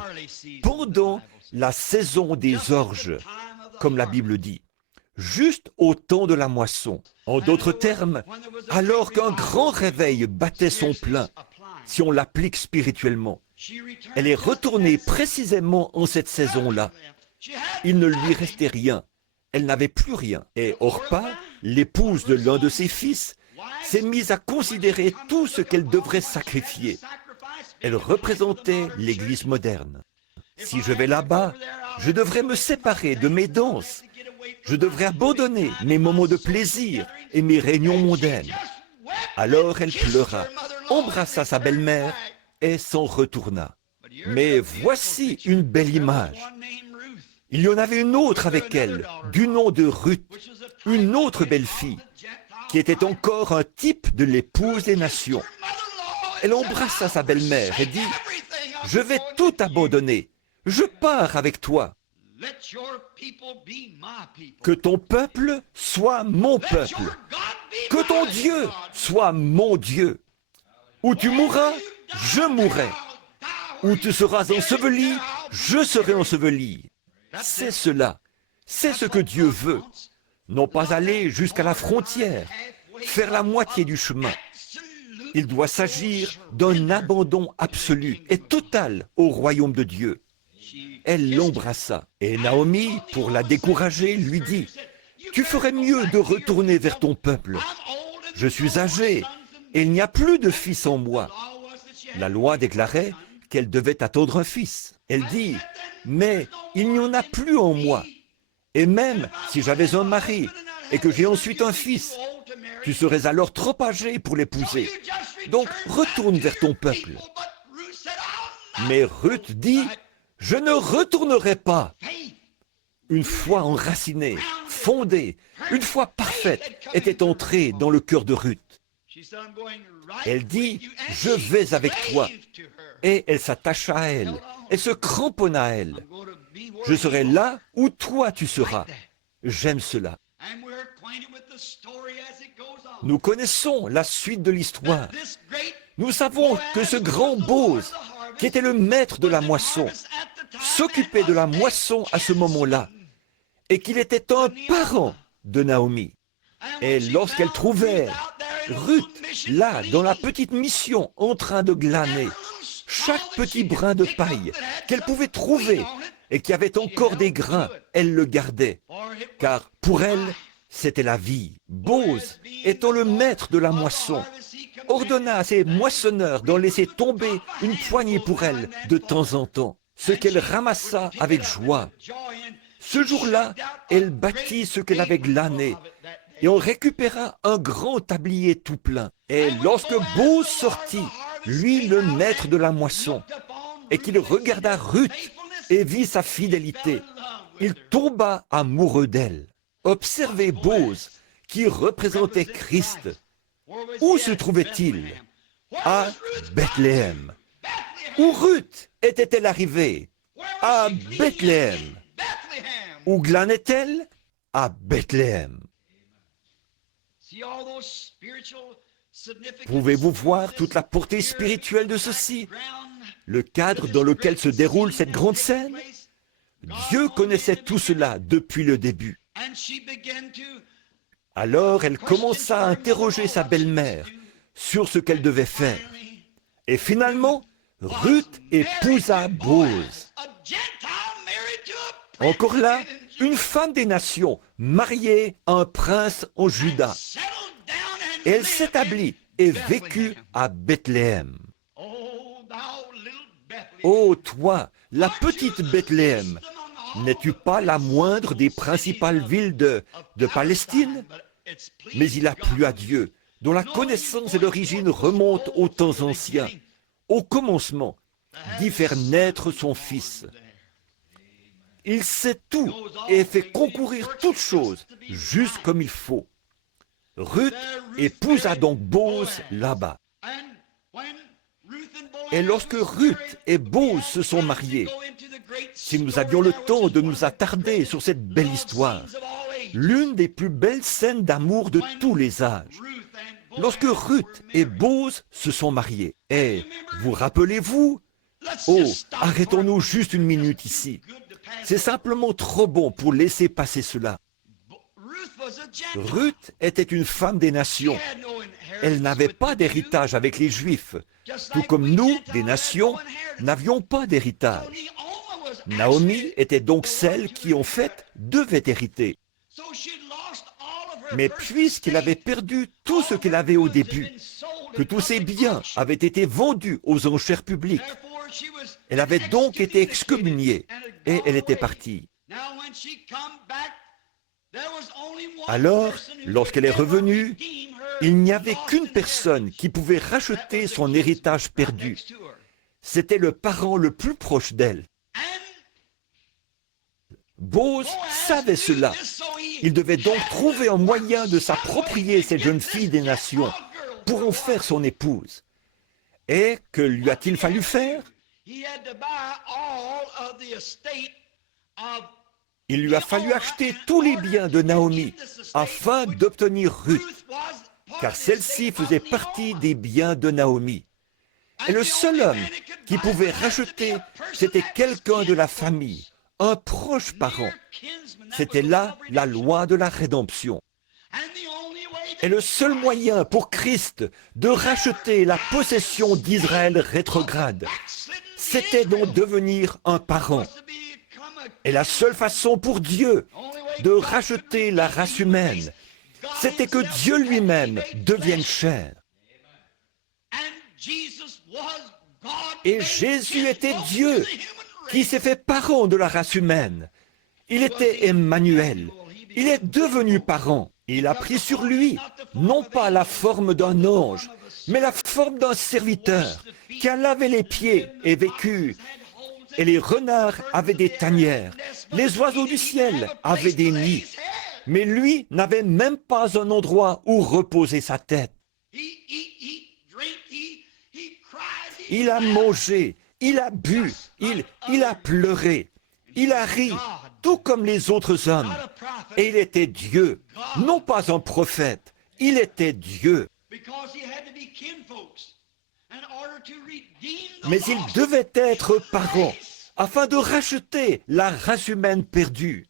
pendant la saison des orges, comme la Bible dit, juste au temps de la moisson. En d'autres termes, alors qu'un grand réveil battait son plein, si on l'applique spirituellement. Elle est retournée précisément en cette saison-là. Il ne lui restait rien. Elle n'avait plus rien. Et Orpa, l'épouse de l'un de ses fils, s'est mise à considérer tout ce qu'elle devrait sacrifier. Elle représentait l'Église moderne. Si je vais là-bas, je devrais me séparer de mes danses. Je devrais abandonner mes moments de plaisir et mes réunions mondaines. Alors elle pleura, embrassa sa belle-mère et s'en retourna. Mais voici une belle image. Il y en avait une autre avec elle, du nom de Ruth, une autre belle-fille, qui était encore un type de l'épouse des nations. Elle embrassa sa belle-mère et dit, « Je vais tout abandonner, je pars avec toi. Que ton peuple soit mon peuple, que ton Dieu soit mon Dieu. Où tu mourras, je mourrai. Où tu seras enseveli, je serai enseveli. » C'est cela, c'est ce que Dieu veut. Non pas aller jusqu'à la frontière, faire la moitié du chemin. Il doit s'agir d'un abandon absolu et total au royaume de Dieu. Elle l'embrassa et Naomi, pour la décourager, lui dit, « Tu ferais mieux de retourner vers ton peuple. Je suis âgée et il n'y a plus de fils en moi. » La loi déclarait qu'elle devait attendre un fils. Elle dit, « Mais il n'y en a plus en moi. Et même si j'avais un mari et que j'ai ensuite un fils, tu serais alors trop âgé pour l'épouser. Donc retourne vers ton peuple. » Mais Ruth dit, « Je ne retournerai pas. » Une foi enracinée, fondée, une foi parfaite était entrée dans le cœur de Ruth. Elle dit, « Je vais avec toi. » Et elle s'attacha à elle. Elle se cramponna à elle. « Je serai là où toi tu seras. » J'aime cela. Nous connaissons la suite de l'histoire. Nous savons que ce grand Bose, qui était le maître de la moisson, s'occupait de la moisson à ce moment-là, et qu'il était un parent de Naomi. Et lorsqu'elle trouvait Ruth, là, dans la petite mission, en train de glaner, chaque petit brin de paille qu'elle pouvait trouver et qui avait encore des grains, elle le gardait, car pour elle, c'était la vie. Bose, étant le maître de la moisson, ordonna à ses moissonneurs d'en laisser tomber une poignée pour elle de temps en temps, ce qu'elle ramassa avec joie. Ce jour-là, elle bâtit ce qu'elle avait glané, et on récupéra un grand tablier tout plein. Et lorsque Bose sortit, lui le maître de la moisson, et qu'il regarda Ruth et vit sa fidélité, il tomba amoureux d'elle. Observez Bose, qui représentait Christ. Où se trouvait-il? À Bethléem. Où Ruth était-elle arrivée? À Bethléem. Où glanait-elle? À Bethléem. Pouvez-vous voir toute la portée spirituelle de ceci? Le cadre dans lequel se déroule cette grande scène? Dieu connaissait tout cela depuis le début. Alors elle commença à interroger sa belle-mère sur ce qu'elle devait faire. Et finalement, Ruth épousa Bose. Encore là, une femme des nations mariée à un prince en Juda. Et elle s'établit et vécut à Bethléem. Ô toi, la petite Bethléem, n'es-tu pas la moindre des principales villes de Palestine? Mais il a plu à Dieu, dont la connaissance et l'origine remontent aux temps anciens, au commencement, d'y faire naître son Fils. Il sait tout et fait concourir toutes choses, juste comme il faut. Ruth épousa donc Boz là-bas. Et lorsque Ruth et Boz se sont mariés, si nous avions le temps de nous attarder sur cette belle histoire, l'une des plus belles scènes d'amour de tous les âges, lorsque Ruth et Boz se sont mariés. Et vous rappelez-vous? Oh, arrêtons-nous juste une minute ici. C'est simplement trop bon pour laisser passer cela. Ruth était une femme des nations. Elle n'avait pas d'héritage avec les Juifs, tout comme nous, des nations, n'avions pas d'héritage. Naomi était donc celle qui, en fait, devait hériter. Mais puisqu'elle avait perdu tout ce qu'elle avait au début, que tous ses biens avaient été vendus aux enchères publiques, elle avait donc été excommuniée et elle était partie. Alors, lorsqu'elle est revenue, il n'y avait qu'une personne qui pouvait racheter son héritage perdu. C'était le parent le plus proche d'elle. Boz savait cela. Il devait donc trouver un moyen de s'approprier cette jeune fille des nations pour en faire son épouse. Et que lui a-t-il fallu faire? Il lui a fallu acheter tous les biens de Naomi afin d'obtenir Ruth, car celle-ci faisait partie des biens de Naomi. Et le seul homme qui pouvait racheter, c'était quelqu'un de la famille, un proche parent. C'était là la loi de la rédemption. Et le seul moyen pour Christ de racheter la possession d'Israël rétrograde, c'était d'en devenir un parent. Et la seule façon pour Dieu de racheter la race humaine, c'était que Dieu lui-même devienne chair. Et Jésus était Dieu qui s'est fait parent de la race humaine. Il était Emmanuel. Il est devenu parent. Il a pris sur lui, non pas la forme d'un ange, mais la forme d'un serviteur qui a lavé les pieds et vécu. Et les renards avaient des tanières, les oiseaux du ciel avaient des nids. Mais lui n'avait même pas un endroit où reposer sa tête. Il a mangé, il a bu, il a pleuré, il a ri, tout comme les autres hommes. Et il était Dieu, non pas un prophète, il était Dieu. Mais il devait être parent afin de racheter la race humaine perdue.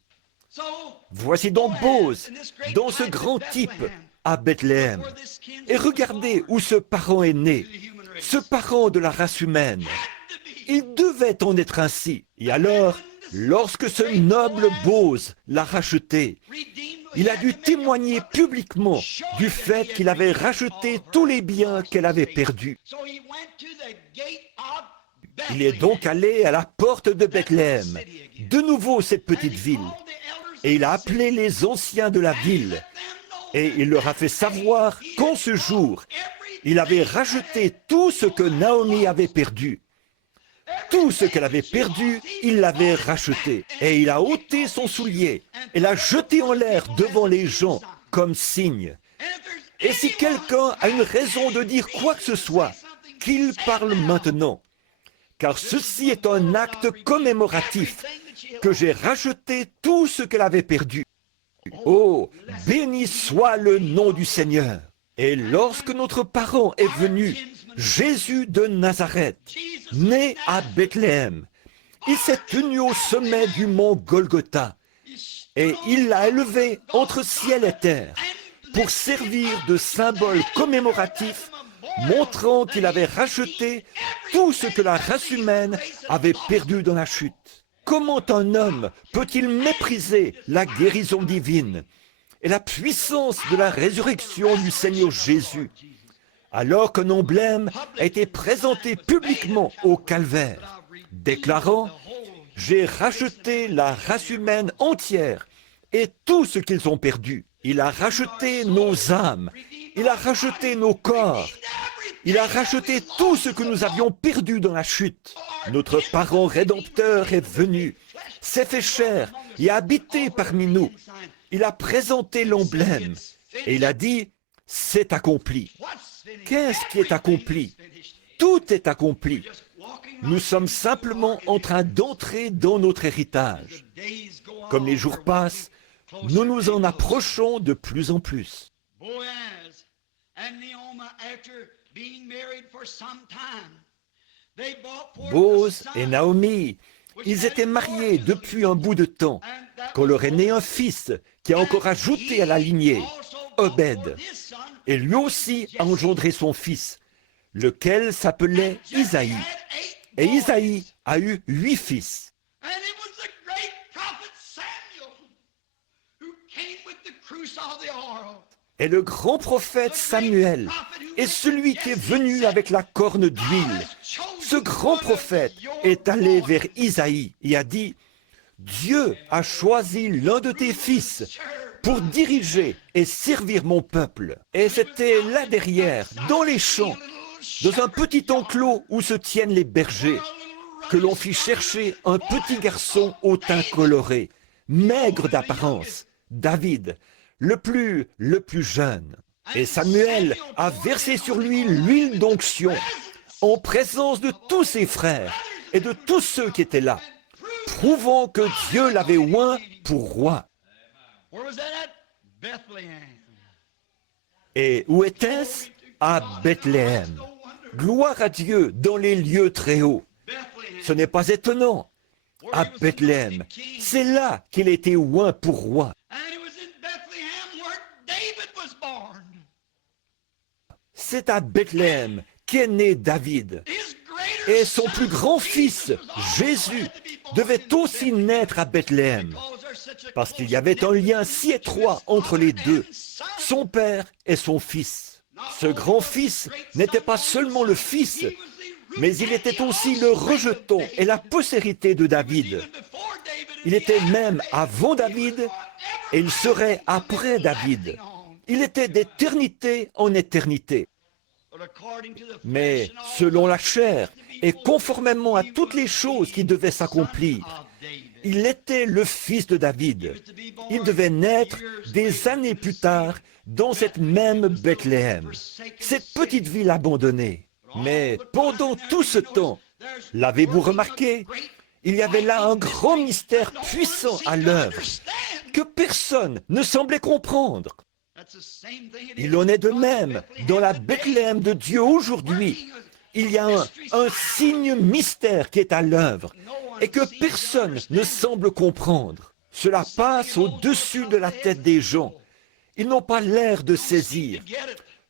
Voici donc Boz dans ce grand type à Bethléem. Et regardez où ce parent est né, ce parent de la race humaine. Il devait en être ainsi. Et alors, lorsque ce noble Boz l'a racheté, il a dû témoigner publiquement du fait qu'il avait racheté tous les biens qu'elle avait perdus. Il est donc allé à la porte de Bethléem, de nouveau cette petite ville, et il a appelé les anciens de la ville, et il leur a fait savoir qu'en ce jour, il avait racheté tout ce que Naomi avait perdu. Tout ce qu'elle avait perdu, il l'avait racheté. Et il a ôté son soulier et l'a jeté en l'air devant les gens comme signe. Et si quelqu'un a une raison de dire quoi que ce soit, qu'il parle maintenant. Car ceci est un acte commémoratif, que j'ai racheté tout ce qu'elle avait perdu. Oh, béni soit le nom du Seigneur. Et lorsque notre parent est venu, Jésus de Nazareth, né à Bethléem, il s'est tenu au sommet du mont Golgotha et il l'a élevé entre ciel et terre pour servir de symbole commémoratif montrant qu'il avait racheté tout ce que la race humaine avait perdu dans la chute. Comment un homme peut-il mépriser la guérison divine et la puissance de la résurrection du Seigneur Jésus, alors qu'un emblème a été présenté publiquement au calvaire, déclarant « J'ai racheté la race humaine entière et tout ce qu'ils ont perdu. Il a racheté nos âmes, il a racheté nos corps, il a racheté tout ce que nous avions perdu dans la chute. Notre parent rédempteur est venu s'est fait chair et a habité parmi nous. Il a présenté l'emblème et il a dit, c'est accompli. Qu'est-ce qui est accompli? Tout est accompli. Nous sommes simplement en train d'entrer dans notre héritage. Comme les jours passent, nous nous en approchons de plus en plus. Boaz et Naomi, ils étaient mariés depuis un bout de temps, quand leur est né un fils qui a encore ajouté à la lignée, Obed, et lui aussi a engendré son fils, lequel s'appelait Isaïe. Et Isaïe a eu 8 fils. Et le grand prophète Samuel est celui qui est venu avec la corne d'huile. Ce grand prophète est allé vers Isaïe et a dit, « Dieu a choisi l'un de tes fils pour diriger et servir mon peuple. » Et c'était là derrière, dans les champs, dans un petit enclos où se tiennent les bergers, que l'on fit chercher un petit garçon au teint coloré, maigre d'apparence, David, le plus jeune. Et Samuel a versé sur lui l'huile d'onction, en présence de tous ses frères et de tous ceux qui étaient là, prouvant que Dieu l'avait oint pour roi. Et où était-ce? À Bethléem. Gloire à Dieu dans les lieux très hauts. Ce n'est pas étonnant. À Bethléem, c'est là qu'il a été oint pour roi. C'est à Bethléem qu'est né David. Et son plus grand fils, Jésus, devait aussi naître à Bethléem, parce qu'il y avait un lien si étroit entre les deux, son père et son fils. Ce grand fils n'était pas seulement le fils, mais il était aussi le rejeton et la postérité de David. Il était même avant David et il serait après David. Il était d'éternité en éternité. Mais selon la chair et conformément à toutes les choses qui devaient s'accomplir, il était le fils de David. Il devait naître des années plus tard dans cette même Bethléem, cette petite ville abandonnée. Mais pendant tout ce temps, l'avez-vous remarqué? Il y avait là un grand mystère puissant à l'œuvre que personne ne semblait comprendre. Il en est de même dans la Bethléem de Dieu aujourd'hui. Il y a un signe mystère qui est à l'œuvre et que personne ne semble comprendre. Cela passe au-dessus de la tête des gens. Ils n'ont pas l'air de saisir.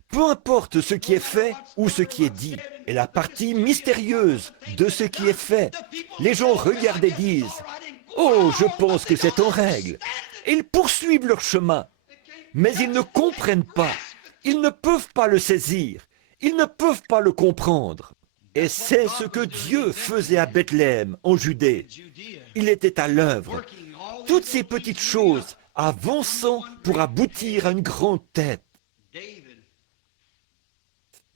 Peu importe ce qui est fait ou ce qui est dit. Et la partie mystérieuse de ce qui est fait, les gens regardent et disent « Oh, je pense que c'est en règle. » Et ils poursuivent leur chemin. Mais ils ne comprennent pas. Ils ne peuvent pas le saisir. Ils ne peuvent pas le comprendre. Et c'est ce que Dieu faisait à Bethléem, en Judée. Il était à l'œuvre. Toutes ces petites choses avançant pour aboutir à une grande tête.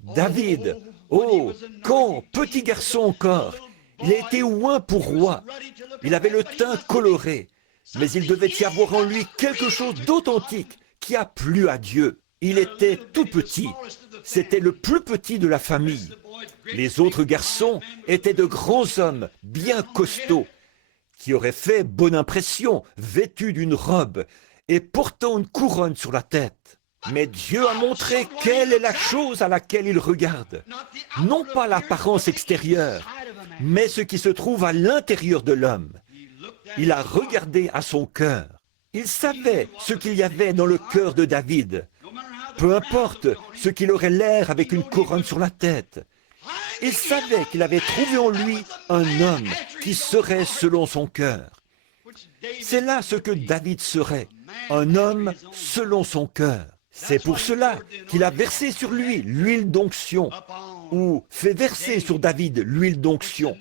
David, oh, quand, petit garçon encore, il a été oint pour roi. Il avait le teint coloré, mais il devait y avoir en lui quelque chose d'authentique qui a plu à Dieu. Il était tout petit. C'était le plus petit de la famille. Les autres garçons étaient de grands hommes, bien costauds, qui auraient fait bonne impression, vêtus d'une robe et portant une couronne sur la tête. Mais Dieu a montré quelle est la chose à laquelle il regarde. Non pas l'apparence extérieure, mais ce qui se trouve à l'intérieur de l'homme. Il a regardé à son cœur. Il savait ce qu'il y avait dans le cœur de David. Peu importe ce qu'il aurait l'air avec une couronne sur la tête. Il savait qu'il avait trouvé en lui un homme qui serait selon son cœur. C'est là ce que David serait, un homme selon son cœur. C'est pour cela qu'il a versé sur lui l'huile d'onction, ou fait verser sur David l'huile d'onction.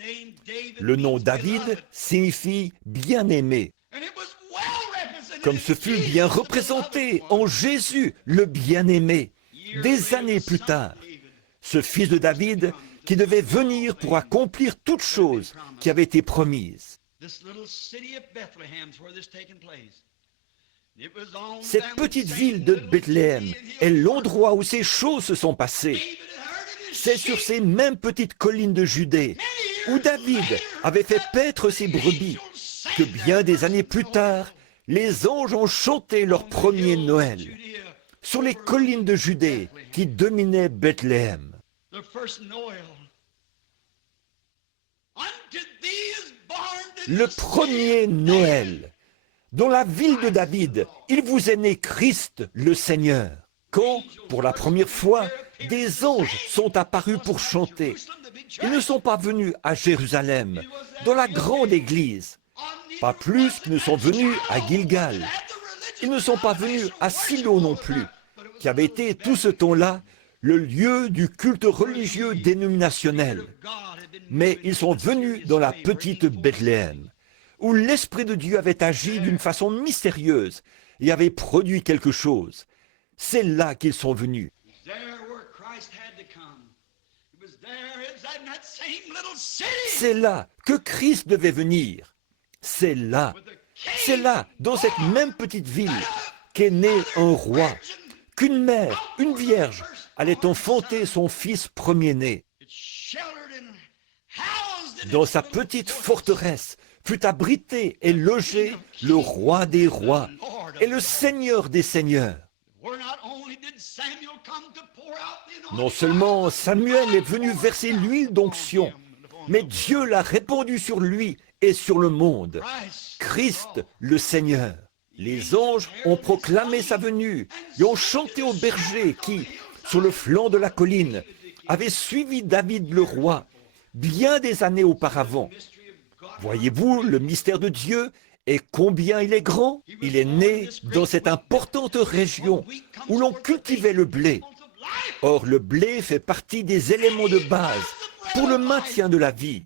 Le nom David signifie bien-aimé. Comme ce fut bien représenté en Jésus, le bien-aimé, des années plus tard. Ce fils de David qui devait venir pour accomplir toutes choses qui avaient été promises. Cette petite ville de Bethléem est l'endroit où ces choses se sont passées. C'est sur ces mêmes petites collines de Judée où David avait fait paître ses brebis que bien des années plus tard, les anges ont chanté leur premier Noël sur les collines de Judée qui dominaient Bethléem. Le premier Noël, dans la ville de David, il vous est né Christ le Seigneur. Quand, pour la première fois, des anges sont apparus pour chanter, ils ne sont pas venus à Jérusalem, dans la grande église, pas plus qu'ils ne sont venus à Gilgal. Ils ne sont pas venus à Silo non plus, qui avait été tout ce temps-là le lieu du culte religieux dénominationnel. Mais ils sont venus dans la petite Bethléem, où l'Esprit de Dieu avait agi d'une façon mystérieuse et avait produit quelque chose. C'est là qu'ils sont venus. C'est là que Christ devait venir. C'est là, dans cette même petite ville, qu'est né un roi, qu'une mère, une vierge, allait enfanter son fils premier-né. Dans sa petite forteresse fut abrité et logé le roi des rois et le seigneur des seigneurs. Non seulement Samuel est venu verser l'huile d'onction, mais Dieu l'a répandue sur lui et sur le monde. Christ le Seigneur. Les anges ont proclamé sa venue et ont chanté aux bergers qui, sur le flanc de la colline, avaient suivi David le roi bien des années auparavant. Voyez-vous le mystère de Dieu et combien il est grand? Il est né dans cette importante région où l'on cultivait le blé. Or, le blé fait partie des éléments de base pour le maintien de la vie.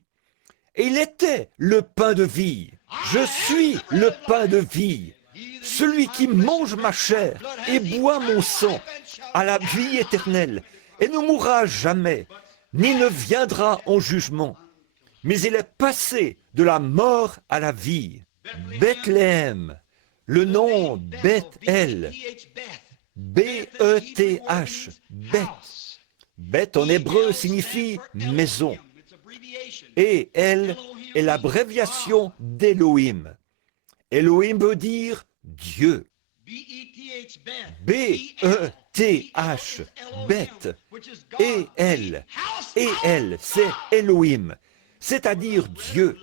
Et il était le pain de vie. Je suis le pain de vie. Celui qui mange ma chair et boit mon sang a la vie éternelle et ne mourra jamais, ni ne viendra en jugement. Mais il est passé de la mort à la vie. Bethléem, le nom Beth-El, B-E-T-H, Beth. Beth en hébreu signifie maison. Et elle est l'abréviation d'Elohim. Elohim veut dire Dieu. B-E-T-H, Beth. Et elle, c'est Elohim, c'est-à-dire Dieu,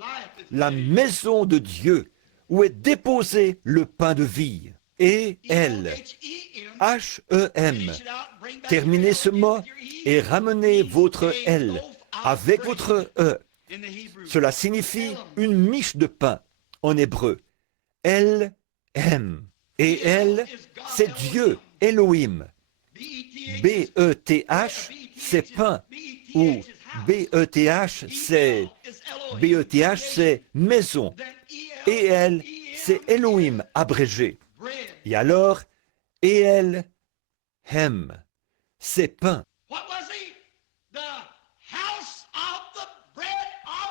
la maison de Dieu, où est déposé le pain de vie. Et elle, H-E-M. Terminez ce mot et ramenez votre L avec votre E. Cela signifie une miche de pain en hébreu. El-M. Et elle, c'est Dieu, Elohim. B-E-T-H, c'est pain. Ou B-E-T-H, c'est maison. Et elle, c'est Elohim abrégé. Et alors, El-M, c'est pain.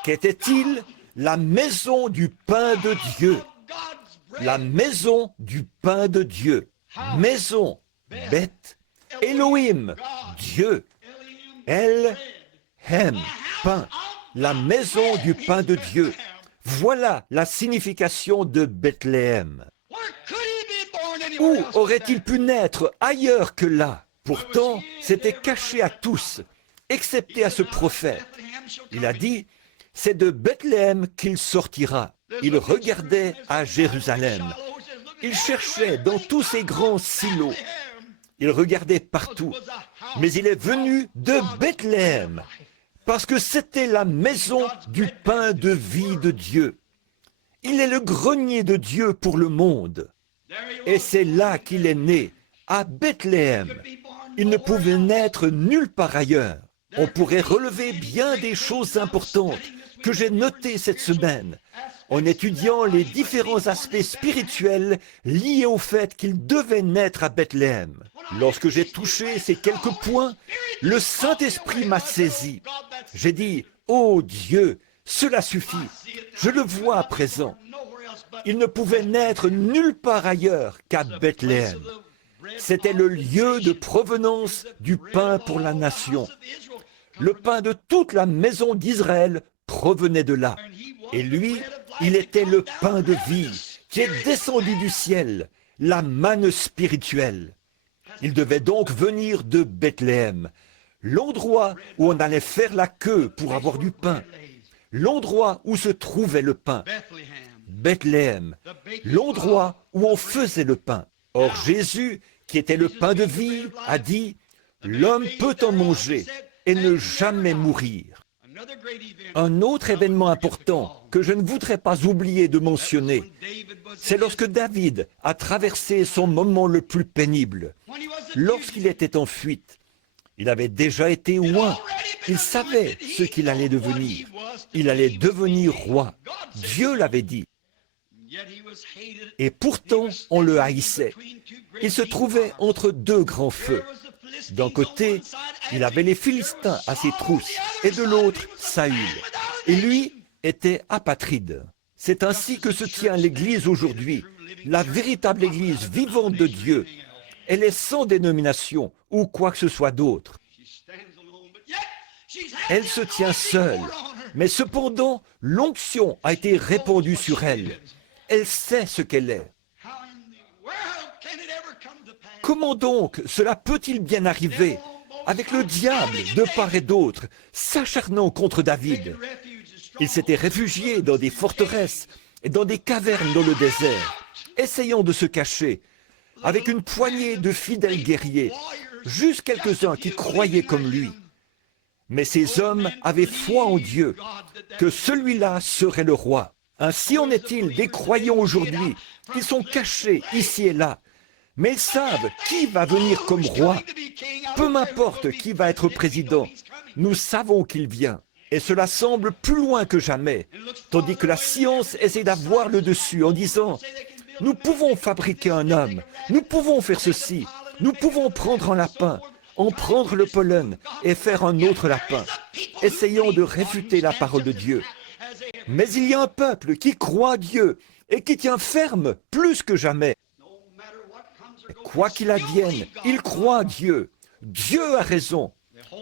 Qu'était-il? La maison du pain de Dieu. La maison du pain de Dieu. Maison, Beth, Elohim, Dieu. El-Hem, pain. La maison du pain de Dieu. Voilà la signification de Bethléem. Où aurait-il pu naître ailleurs que là? Pourtant, c'était caché à tous, excepté à ce prophète. Il a dit, c'est de Bethléem qu'il sortira. Il regardait à Jérusalem. Il cherchait dans tous ces grands silos. Il regardait partout. Mais il est venu de Bethléem, parce que c'était la maison du pain de vie de Dieu. Il est le grenier de Dieu pour le monde. Et c'est là qu'il est né, à Bethléem. Il ne pouvait naître nulle part ailleurs. On pourrait relever bien des choses importantes que j'ai notées cette semaine en étudiant les différents aspects spirituels liés au fait qu'il devait naître à Bethléem. Lorsque j'ai touché ces quelques points, le Saint-Esprit m'a saisi. J'ai dit, « Oh Dieu, Cela suffit. Je le vois à présent. Il ne pouvait naître nulle part ailleurs qu'à Bethléem. C'était le lieu de provenance du pain pour la nation. Le pain de toute la maison d'Israël provenait de là. Et lui, il était le pain de vie qui est descendu du ciel, la manne spirituelle. Il devait donc venir de Bethléem, l'endroit où on allait faire la queue pour avoir du pain, l'endroit où se trouvait le pain. Bethléem, l'endroit où on faisait le pain. Or Jésus, qui était le pain de vie, a dit « L'homme peut en manger et ne jamais mourir ». Un autre événement important que je ne voudrais pas oublier de mentionner, c'est lorsque David a traversé son moment le plus pénible. Lorsqu'il était en fuite, il avait déjà été oint. Il savait ce qu'il allait devenir. Il allait devenir roi. Dieu l'avait dit. Et pourtant, on le haïssait. Il se trouvait entre deux grands feux. D'un côté, il avait les Philistins à ses trousses, et de l'autre, Saül. Et lui était apatride. C'est ainsi que se tient l'Église aujourd'hui, la véritable Église vivante de Dieu. Elle est sans dénomination ou quoi que ce soit d'autre. Elle se tient seule, mais cependant, l'onction a été répandue sur elle. Elle sait ce qu'elle est. Comment donc cela peut-il bien arriver avec le diable de part et d'autre, s'acharnant contre David? Il s'était réfugié dans des forteresses et dans des cavernes dans le désert, essayant de se cacher, avec une poignée de fidèles guerriers, juste quelques-uns qui croyaient comme lui. Mais ces hommes avaient foi en Dieu, que celui-là serait le roi. Ainsi en est-il des croyants aujourd'hui qui sont cachés ici et là, mais ils savent qui va venir comme roi. Peu m'importe qui va être président, nous savons qu'il vient. Et cela semble plus loin que jamais, tandis que la science essaie d'avoir le dessus en disant « Nous pouvons fabriquer un homme, nous pouvons faire ceci, nous pouvons prendre un lapin, en prendre le pollen et faire un autre lapin. » Essayons de réfuter la parole de Dieu. Mais il y a un peuple qui croit Dieu et qui tient ferme plus que jamais. Quoi qu'il advienne, ils croient Dieu. Dieu a raison.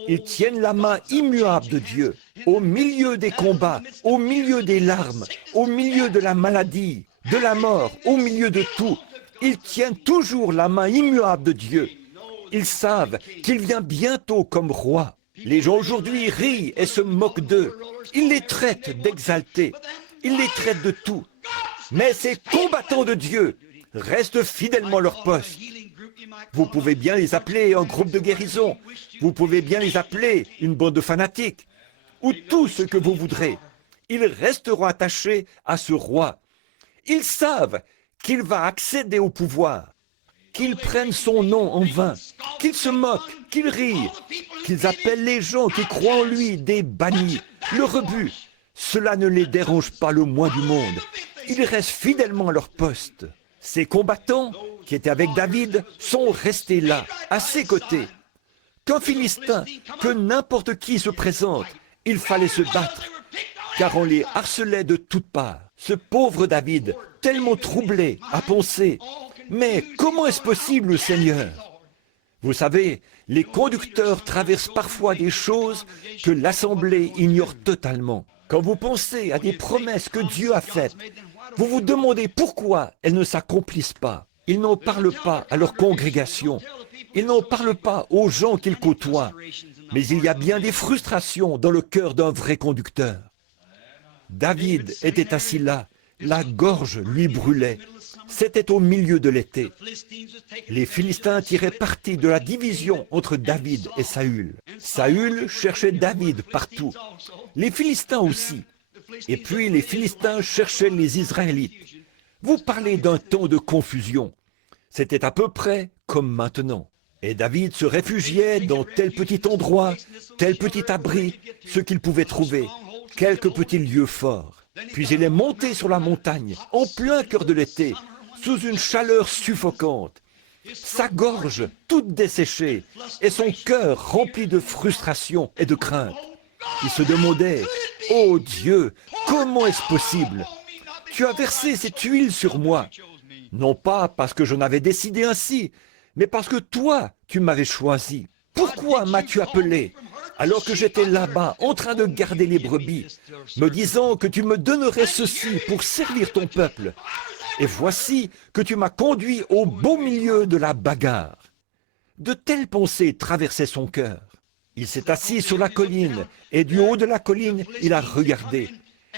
Ils tiennent la main immuable de Dieu. Au milieu des combats, au milieu des larmes, au milieu de la maladie, de la mort, au milieu de tout, ils tiennent toujours la main immuable de Dieu. Ils savent qu'il vient bientôt comme roi. Les gens aujourd'hui rient et se moquent d'eux. Ils les traitent d'exaltés. Ils les traitent de tout. Mais ces combattants de Dieu restent fidèlement leur poste. Vous pouvez bien les appeler un groupe de guérison. Vous pouvez bien les appeler une bande de fanatiques. Ou tout ce que vous voudrez. Ils resteront attachés à ce roi. Ils savent qu'il va accéder au pouvoir, qu'ils prennent son nom en vain, qu'ils se moquent, qu'ils rient, qu'ils appellent les gens qui croient en lui des bannis, le rebut. Cela ne les dérange pas le moins du monde. Ils restent fidèlement à leur poste. Ces combattants qui étaient avec David sont restés là, à ses côtés. Qu'un Philistin, que n'importe qui se présente, il fallait se battre, car on les harcelait de toutes parts. Ce pauvre David, tellement troublé, a pensé « Mais comment est-ce possible, Seigneur ?» Vous savez, les conducteurs traversent parfois des choses que l'Assemblée ignore totalement. Quand vous pensez à des promesses que Dieu a faites, vous vous demandez pourquoi elles ne s'accomplissent pas. Ils n'en parlent pas à leur congrégation. Ils n'en parlent pas aux gens qu'ils côtoient. Mais il y a bien des frustrations dans le cœur d'un vrai conducteur. David était assis là, la gorge lui brûlait. C'était au milieu de l'été. Les Philistins tiraient parti de la division entre David et Saül. Saül cherchait David partout. Les Philistins aussi. Et puis les Philistins cherchaient les Israélites. Vous parlez d'un temps de confusion. C'était à peu près comme maintenant. Et David se réfugiait dans tel petit endroit, tel petit abri, ce qu'il pouvait trouver, quelques petits lieux forts. Puis il est monté sur la montagne, en plein cœur de l'été, sous une chaleur suffocante, sa gorge toute desséchée et son cœur rempli de frustration et de crainte. Il se demandait, Oh Dieu, comment est-ce possible? Tu as versé cette huile sur moi, non pas parce que je n'avais décidé ainsi, mais parce que toi, tu m'avais choisi. Pourquoi m'as-tu appelé alors que j'étais là-bas en train de garder les brebis, me disant que tu me donnerais ceci pour servir ton peuple? Et voici que tu m'as conduit au beau milieu de la bagarre. De telles pensées traversaient son cœur. Il s'est assis sur la colline, et du haut de la colline, il a regardé.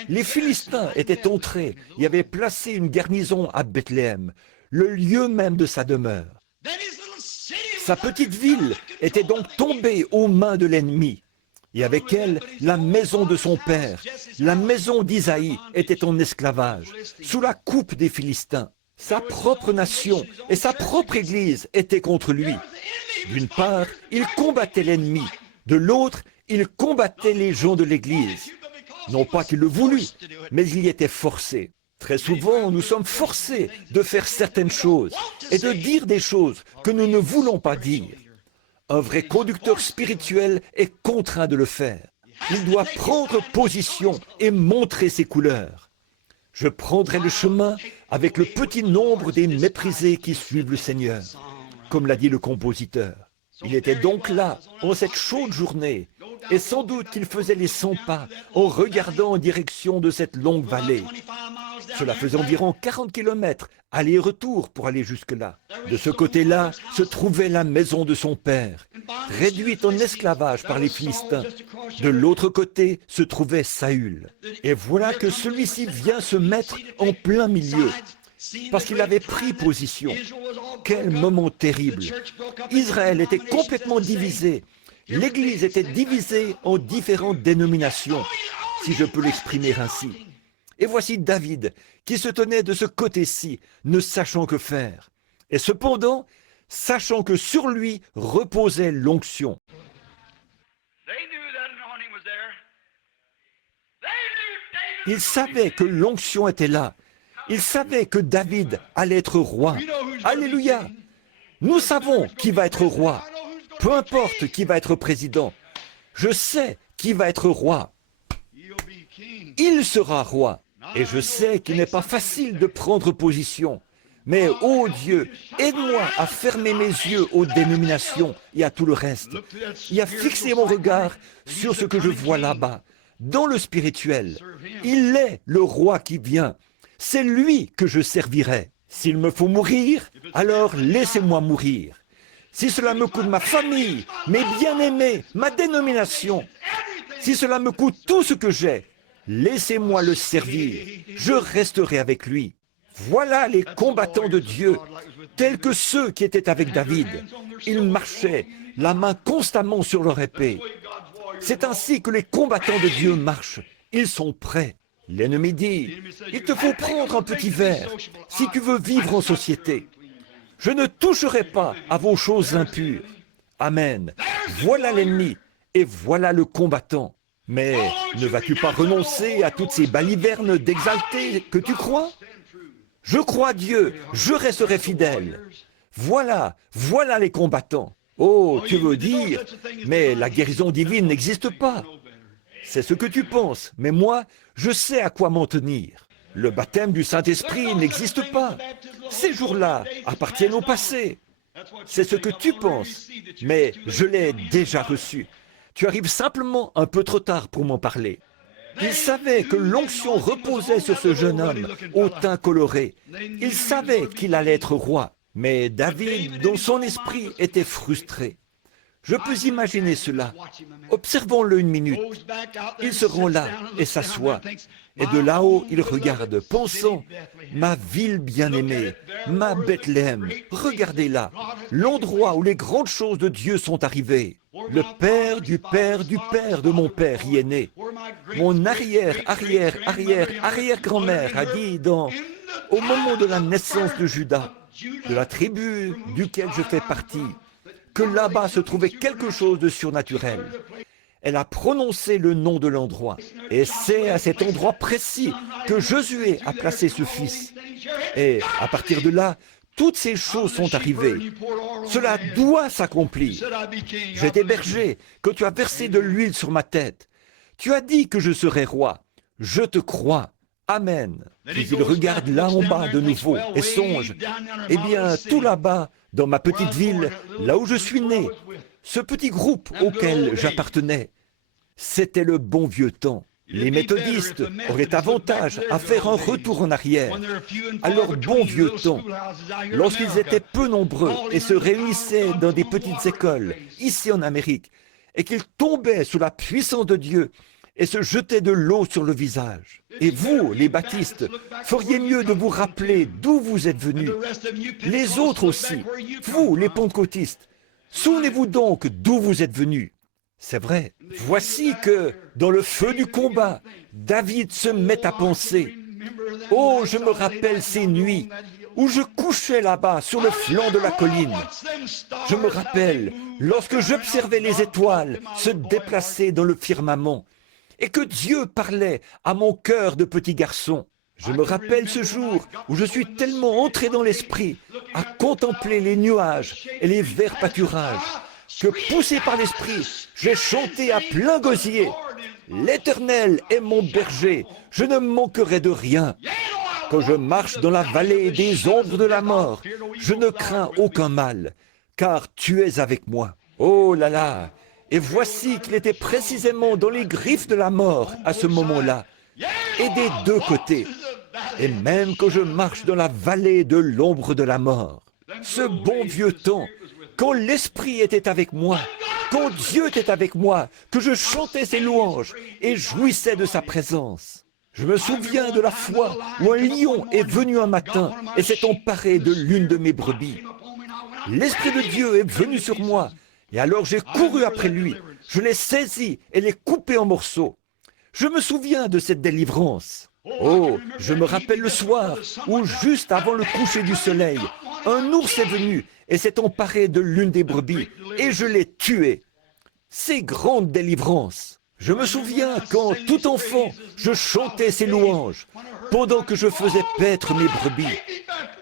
Les Philistins étaient entrés et avaient placé une garnison à Bethléem, le lieu même de sa demeure. Sa petite ville était donc tombée aux mains de l'ennemi. Et avec elle, la maison de son père, la maison d'Isaïe, était en esclavage, sous la coupe des Philistins. Sa propre nation et sa propre église étaient contre lui. D'une part, il combattait l'ennemi. De l'autre, il combattait les gens de l'église. Non pas qu'il le voulût, mais il y était forcé. Très souvent, nous sommes forcés de faire certaines choses et de dire des choses que nous ne voulons pas dire. Un vrai conducteur spirituel est contraint de le faire. Il doit prendre position et montrer ses couleurs. Je prendrai le chemin avec le petit nombre des méprisés qui suivent le Seigneur, comme l'a dit le compositeur. Il était donc là, en cette chaude journée, et sans doute qu'il faisait les 100 pas en regardant en direction de cette longue vallée. Cela faisait environ 40 kilomètres, aller-retour pour aller jusque-là. De ce côté-là se trouvait la maison de son père, réduite en esclavage par les Philistins. De l'autre côté se trouvait Saül. Et voilà que celui-ci vient se mettre en plein milieu, parce qu'il avait pris position. Quel moment terrible! Israël était complètement divisé. L'Église était divisée en différentes dénominations, si je peux l'exprimer ainsi. Et voici David, qui se tenait de ce côté-ci, ne sachant que faire. Et cependant, sachant que sur lui reposait l'onction. Il savait que l'onction était là. Il savait que David allait être roi. Alléluia! Nous savons qui va être roi. Peu importe qui va être président. Je sais qui va être roi. Il sera roi. Et je sais qu'il n'est pas facile de prendre position. Mais, ô Dieu, aide-moi à fermer mes yeux aux dénominations et à tout le reste, et à fixer mon regard sur ce que je vois là-bas, dans le spirituel. Il est le roi qui vient. C'est lui que je servirai. S'il me faut mourir, alors laissez-moi mourir. Si cela me coûte ma famille, mes bien-aimés, ma dénomination, si cela me coûte tout ce que j'ai, laissez-moi le servir. Je resterai avec lui. Voilà les combattants de Dieu, tels que ceux qui étaient avec David. Ils marchaient, la main constamment sur leur épée. C'est ainsi que les combattants de Dieu marchent. Ils sont prêts. L'ennemi dit, il te faut prendre un petit verre si tu veux vivre en société. Je ne toucherai pas à vos choses impures. Amen. Voilà l'ennemi et voilà le combattant. Mais ne vas-tu pas renoncer à toutes ces balivernes d'exaltés que tu crois? Je crois Dieu, je resterai fidèle. Voilà les combattants. Oh, tu veux dire, mais la guérison divine n'existe pas. C'est ce que tu penses, mais moi, je sais à quoi m'en tenir. Le baptême du Saint-Esprit n'existe pas. Ces jours-là appartiennent au passé. C'est ce que tu penses, mais je l'ai déjà reçu. Tu arrives simplement un peu trop tard pour m'en parler. Il savait que l'onction reposait sur ce jeune homme au teint coloré. Il savait qu'il allait être roi. Mais David, dans son esprit, était frustré. Je peux imaginer cela. Observons-le une minute. Il se rend là et s'assoit. Et de là-haut, il regarde, pensant, ma ville bien-aimée, ma Bethléem, regardez-là, l'endroit où les grandes choses de Dieu sont arrivées. Le père du père du père de mon père y est né. Mon arrière-grand-mère a dit au moment de la naissance de Judas, de la tribu duquel je fais partie, que là-bas se trouvait quelque chose de surnaturel. Elle a prononcé le nom de l'endroit. Et c'est à cet endroit précis que Josué a placé ce fils. Et à partir de là, toutes ces choses sont arrivées. Cela doit s'accomplir. J'étais berger, que tu as versé de l'huile sur ma tête. Tu as dit que je serais roi. Je te crois. Amen. Puis il regarde là en bas de nouveau et songe. Eh bien, tout là-bas, dans ma petite ville, là où je suis né, ce petit groupe auquel j'appartenais, c'était le bon vieux temps. Les méthodistes auraient avantage à faire un retour en arrière à leur bon vieux temps, lorsqu'ils étaient peu nombreux et se réunissaient dans des petites écoles, ici en Amérique, et qu'ils tombaient sous la puissance de Dieu et se jetaient de l'eau sur le visage. Et vous, les baptistes, feriez mieux de vous rappeler d'où vous êtes venus. Les autres aussi, vous, les pentecôtistes, souvenez-vous donc d'où vous êtes venus. C'est vrai. Voici que, dans le feu du combat, David se met à penser. Oh, je me rappelle ces nuits où je couchais là-bas sur le flanc de la colline. Je me rappelle lorsque j'observais les étoiles se déplacer dans le firmament et que Dieu parlait à mon cœur de petit garçon. Je me rappelle ce jour où je suis tellement entré dans l'esprit à contempler les nuages et les verts pâturages que, poussé par l'esprit, j'ai chanté à plein gosier. L'Éternel est mon berger, je ne manquerai de rien. Quand je marche dans la vallée des ombres de la mort, je ne crains aucun mal, car tu es avec moi. Oh là là! Et voici qu'il était précisément dans les griffes de la mort à ce moment-là, et des deux côtés. Et même quand je marche dans la vallée de l'ombre de la mort, ce bon vieux temps, quand l'Esprit était avec moi, quand Dieu était avec moi, que je chantais ses louanges et jouissais de sa présence. Je me souviens de la fois où un lion est venu un matin et s'est emparé de l'une de mes brebis. L'Esprit de Dieu est venu sur moi, et alors j'ai couru après lui, je l'ai saisi et l'ai coupé en morceaux. Je me souviens de cette délivrance. Oh, je me rappelle le soir où, juste avant le coucher du soleil, un ours est venu et s'est emparé de l'une des brebis, et je l'ai tué. C'est grande délivrance. Je me souviens quand, tout enfant, je chantais ses louanges, pendant que je faisais paître mes brebis.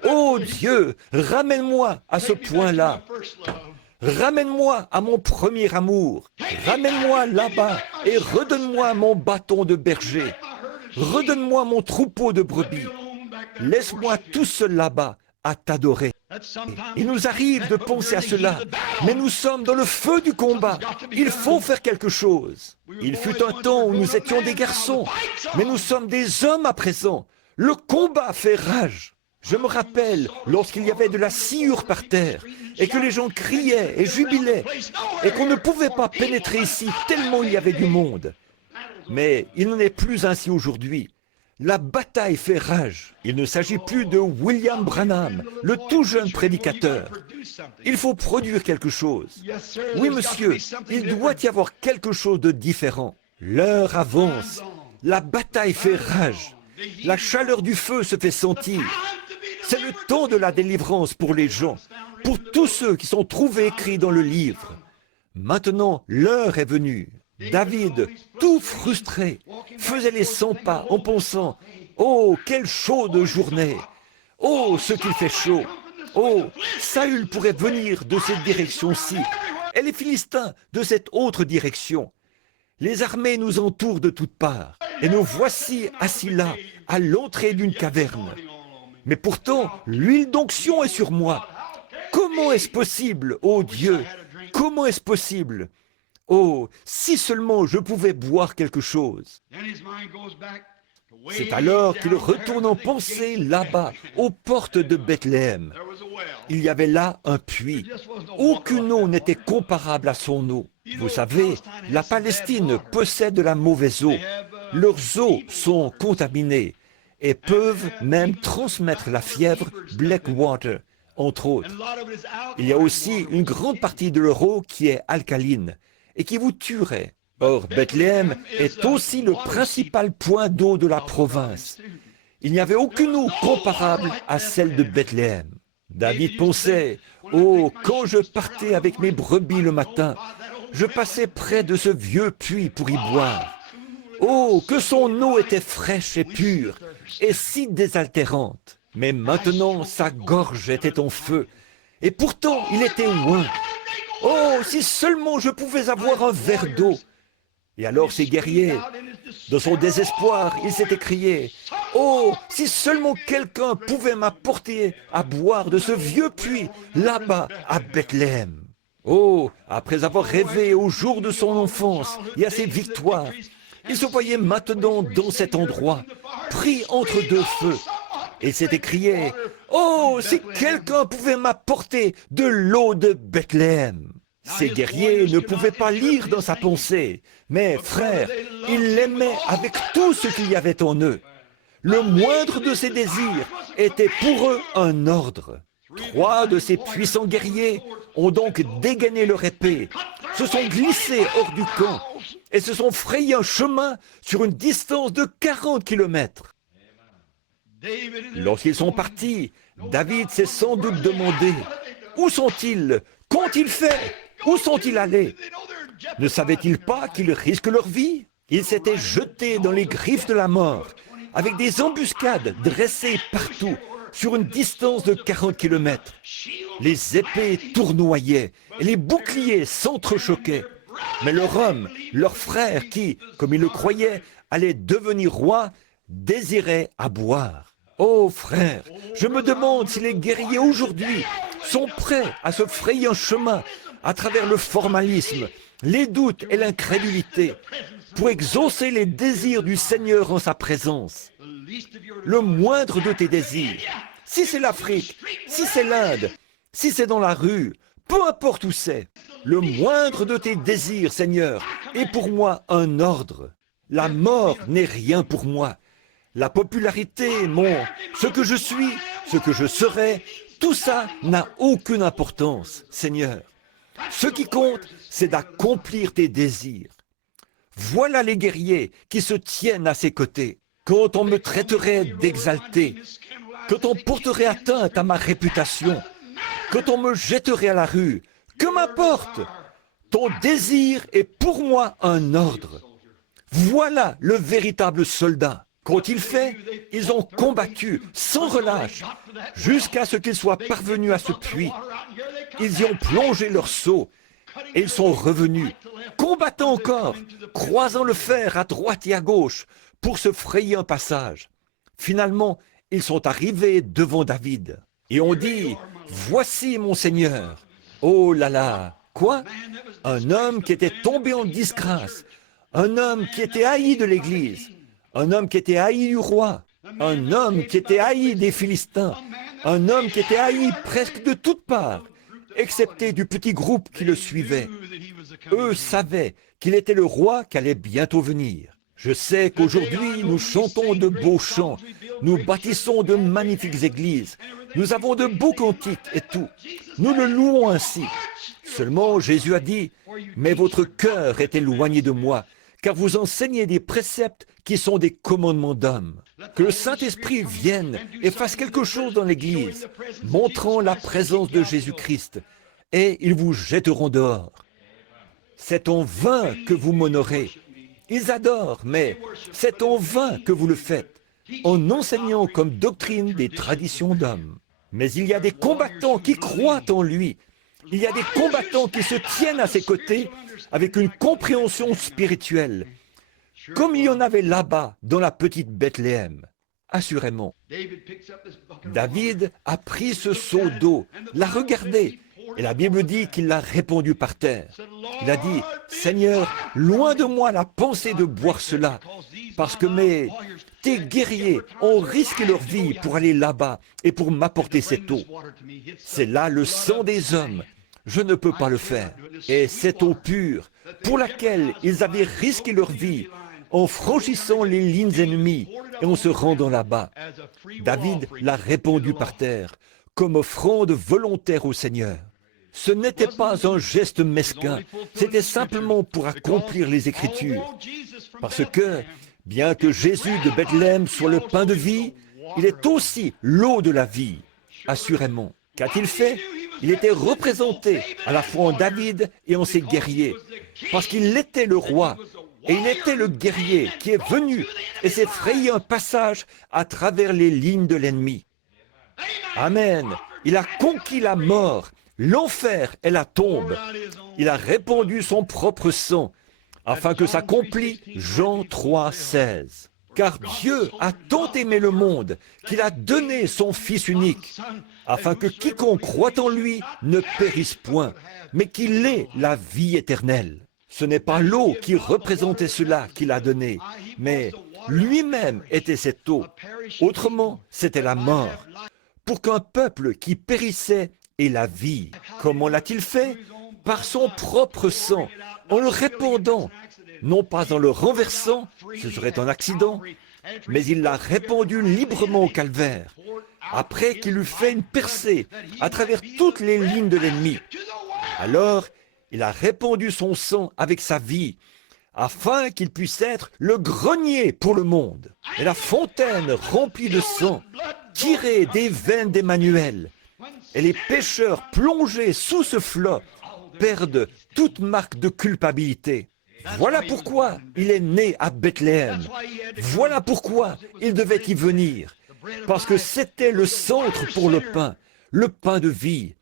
Oh Dieu, ramène-moi à ce point-là. Ramène-moi à mon premier amour. Ramène-moi là-bas et redonne-moi mon bâton de berger. Redonne-moi mon troupeau de brebis. Laisse-moi tout seul là-bas à t'adorer. Il nous arrive de penser à cela, mais nous sommes dans le feu du combat. Il faut faire quelque chose. Il fut un temps où nous étions des garçons, mais nous sommes des hommes à présent. Le combat fait rage. Je me rappelle lorsqu'il y avait de la sciure par terre et que les gens criaient et jubilaient et qu'on ne pouvait pas pénétrer ici tellement il y avait du monde. Mais il n'en est plus ainsi aujourd'hui. La bataille fait rage. Il ne s'agit plus de William Branham, le tout jeune prédicateur. Il faut produire quelque chose. Oui, monsieur, il doit y avoir quelque chose de différent. L'heure avance. La bataille fait rage. La chaleur du feu se fait sentir. C'est le temps de la délivrance pour les gens, pour tous ceux qui sont trouvés écrits dans le livre. Maintenant, l'heure est venue. David, tout frustré, faisait les 100 pas en pensant « Oh, quelle chaude journée! Oh, ce qu'il fait chaud! Oh, Saül pourrait venir de cette direction-ci, et les Philistins de cette autre direction. Les armées nous entourent de toutes parts, et nous voici assis là, à l'entrée d'une caverne. Mais pourtant, l'huile d'onction est sur moi. Comment est-ce possible, ô Dieu? Comment est-ce possible? Oh, si seulement je pouvais boire quelque chose. » C'est alors qu'il retourne en pensée là-bas, aux portes de Bethléem. Il y avait là un puits. Aucune eau n'était comparable à son eau. Vous savez, la Palestine possède de la mauvaise eau. Leurs eaux sont contaminées et peuvent même transmettre la fièvre Blackwater, entre autres. Il y a aussi une grande partie de leur eau qui est alcaline et qui vous tuerait. Or, Bethléem est aussi le principal point d'eau de la province. Il n'y avait aucune eau comparable à celle de Bethléem. David pensait, « Oh, quand je partais avec mes brebis le matin, je passais près de ce vieux puits pour y boire. Oh, que son eau était fraîche et pure, et si désaltérante. Mais maintenant, sa gorge était en feu, et pourtant il était loin. Oh, si seulement je pouvais avoir un verre d'eau. Et alors ces guerriers, dans son désespoir, il s'est écrié, « Oh, si seulement quelqu'un pouvait m'apporter à boire de ce vieux puits, là-bas, à Bethléem. » Oh, après avoir rêvé au jour de son enfance et à ses victoires, il se voyait maintenant dans cet endroit, pris entre deux feux. Et s'est écrié, « Oh, si quelqu'un pouvait m'apporter de l'eau de Bethléem !» Ces guerriers ne pouvaient pas lire dans sa pensée, mais frère, ils l'aimaient avec tout ce qu'il y avait en eux. Le moindre de ses désirs était pour eux un ordre. 3 de ces puissants guerriers ont donc dégainé leur épée, se sont glissés hors du camp et se sont frayés un chemin sur une distance de 40 kilomètres. Lorsqu'ils sont partis, David s'est sans doute demandé, « Où sont-ils? Qu'ont-ils fait? Où sont-ils allés? Ne savaient-ils pas qu'ils risquent leur vie? » Ils s'étaient jetés dans les griffes de la mort, avec des embuscades dressées partout, sur une distance de 40 kilomètres. Les épées tournoyaient et les boucliers s'entrechoquaient. Mais leur homme, leur frère qui, comme il le croyait, allait devenir roi, désirait à boire. Oh frère, je me demande si les guerriers aujourd'hui sont prêts à se frayer un chemin à travers le formalisme, les doutes et l'incrédulité pour exaucer les désirs du Seigneur en sa présence. Le moindre de tes désirs, si c'est l'Afrique, si c'est l'Inde, si c'est dans la rue, peu importe où c'est, le moindre de tes désirs, Seigneur, est pour moi un ordre. La mort n'est rien pour moi. La popularité, ce que je suis, ce que je serai, tout ça n'a aucune importance, Seigneur. Ce qui compte, c'est d'accomplir tes désirs. Voilà les guerriers qui se tiennent à ses côtés. Quand on me traiterait d'exalté, quand on porterait atteinte à ma réputation, quand on me jetterait à la rue, que m'importe? Ton désir est pour moi un ordre. Voilà le véritable soldat. Qu'ont-ils fait? Ils ont combattu sans relâche jusqu'à ce qu'ils soient parvenus à ce puits. Ils y ont plongé leur seau et ils sont revenus, combattant encore, croisant le fer à droite et à gauche pour se frayer un passage. Finalement, ils sont arrivés devant David et ont dit, « Voici mon Seigneur. » Oh là là, quoi? Un homme qui était tombé en disgrâce, un homme qui était haï de l'Église, un homme qui était haï du roi, un homme qui était haï des Philistins, un homme qui était haï presque de toutes parts, excepté du petit groupe qui le suivait. Eux savaient qu'il était le roi qui allait bientôt venir. Je sais qu'aujourd'hui, nous chantons de beaux chants, nous bâtissons de magnifiques églises, nous avons de beaux cantiques et tout. Nous le louons ainsi. Seulement, Jésus a dit, « Mais votre cœur est éloigné de moi, car vous enseignez des préceptes qui sont des commandements d'hommes. » Que le Saint-Esprit vienne et fasse quelque chose dans l'Église, montrant la présence de Jésus-Christ, et ils vous jetteront dehors. C'est en vain que vous m'honorez. Ils adorent, mais c'est en vain que vous le faites, en enseignant comme doctrine des traditions d'hommes. Mais il y a des combattants qui croient en lui. Il y a des combattants qui se tiennent à ses côtés avec une compréhension spirituelle, comme il y en avait là-bas dans la petite Bethléem. Assurément. David a pris ce seau d'eau, l'a regardé, et la Bible dit qu'il l'a répandu par terre. Il a dit, « Seigneur, loin de moi la pensée de boire cela, parce que tes guerriers ont risqué leur vie pour aller là-bas et pour m'apporter cette eau. C'est là le sang des hommes. Je ne peux pas le faire. Et cette eau pure, pour laquelle ils avaient risqué leur vie, en franchissant les lignes ennemies et en se rendant là-bas, David l'a répandu par terre, comme offrande volontaire au Seigneur. Ce n'était pas un geste mesquin, c'était simplement pour accomplir les Écritures. Parce que, bien que Jésus de Bethléem soit le pain de vie, il est aussi l'eau de la vie, assurément. Qu'a-t-il fait? Il était représenté à la fois en David et en ses guerriers, parce qu'il était le roi, et il était le guerrier qui est venu et s'est frayé un passage à travers les lignes de l'ennemi. Amen. Il a conquis la mort, l'enfer et la tombe. Il a répandu son propre sang, afin que s'accomplisse Jean 3, 16. Car Dieu a tant aimé le monde qu'il a donné son Fils unique, afin que quiconque croit en lui ne périsse point, mais qu'il ait la vie éternelle. Ce n'est pas l'eau qui représentait cela qu'il a donné, mais lui-même était cette eau. Autrement, c'était la mort, pour qu'un peuple qui périssait ait la vie. Comment l'a-t-il fait? Par son propre sang, en le répandant, non pas en le renversant, ce serait un accident, mais il l'a répandu librement au calvaire, après qu'il eut fait une percée à travers toutes les lignes de l'ennemi. Alors, il a répandu son sang avec sa vie, afin qu'il puisse être le grenier pour le monde, et la fontaine remplie de sang, tirée des veines d'Emmanuel. Et les pécheurs plongés sous ce flot perdent toute marque de culpabilité. Voilà pourquoi il est né à Bethléem. Voilà pourquoi il devait y venir. Parce que c'était le centre pour le pain de vie.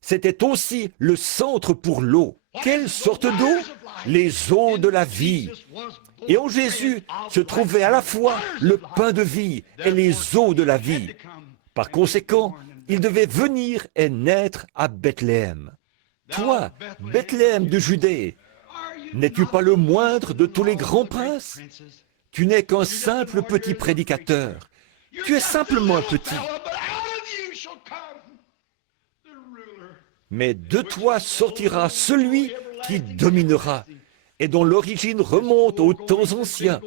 C'était aussi le centre pour l'eau. Quelle sorte d'eau? Les eaux de la vie. Et en Jésus se trouvait à la fois le pain de vie et les eaux de la vie. Par conséquent, il devait venir et naître à Bethléem. Toi, Bethléem de Judée, n'es-tu pas le moindre de tous les grands princes? Tu n'es qu'un simple petit prédicateur. Tu es simplement un petit. Mais de toi sortira celui qui dominera et dont l'origine remonte aux temps anciens.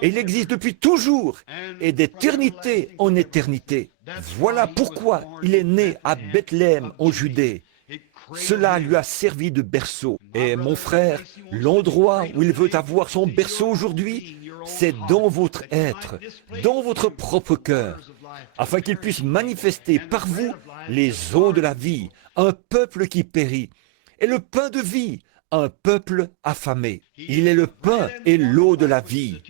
Et il existe depuis toujours et d'éternité en éternité. Voilà pourquoi il est né à Bethléem en Judée. Cela lui a servi de berceau. Et mon frère, l'endroit où il veut avoir son berceau aujourd'hui, c'est dans votre être, dans votre propre cœur, afin qu'il puisse manifester par vous les eaux de la vie, un peuple qui périt, et le pain de vie, un peuple affamé. Il est le pain et l'eau de la vie.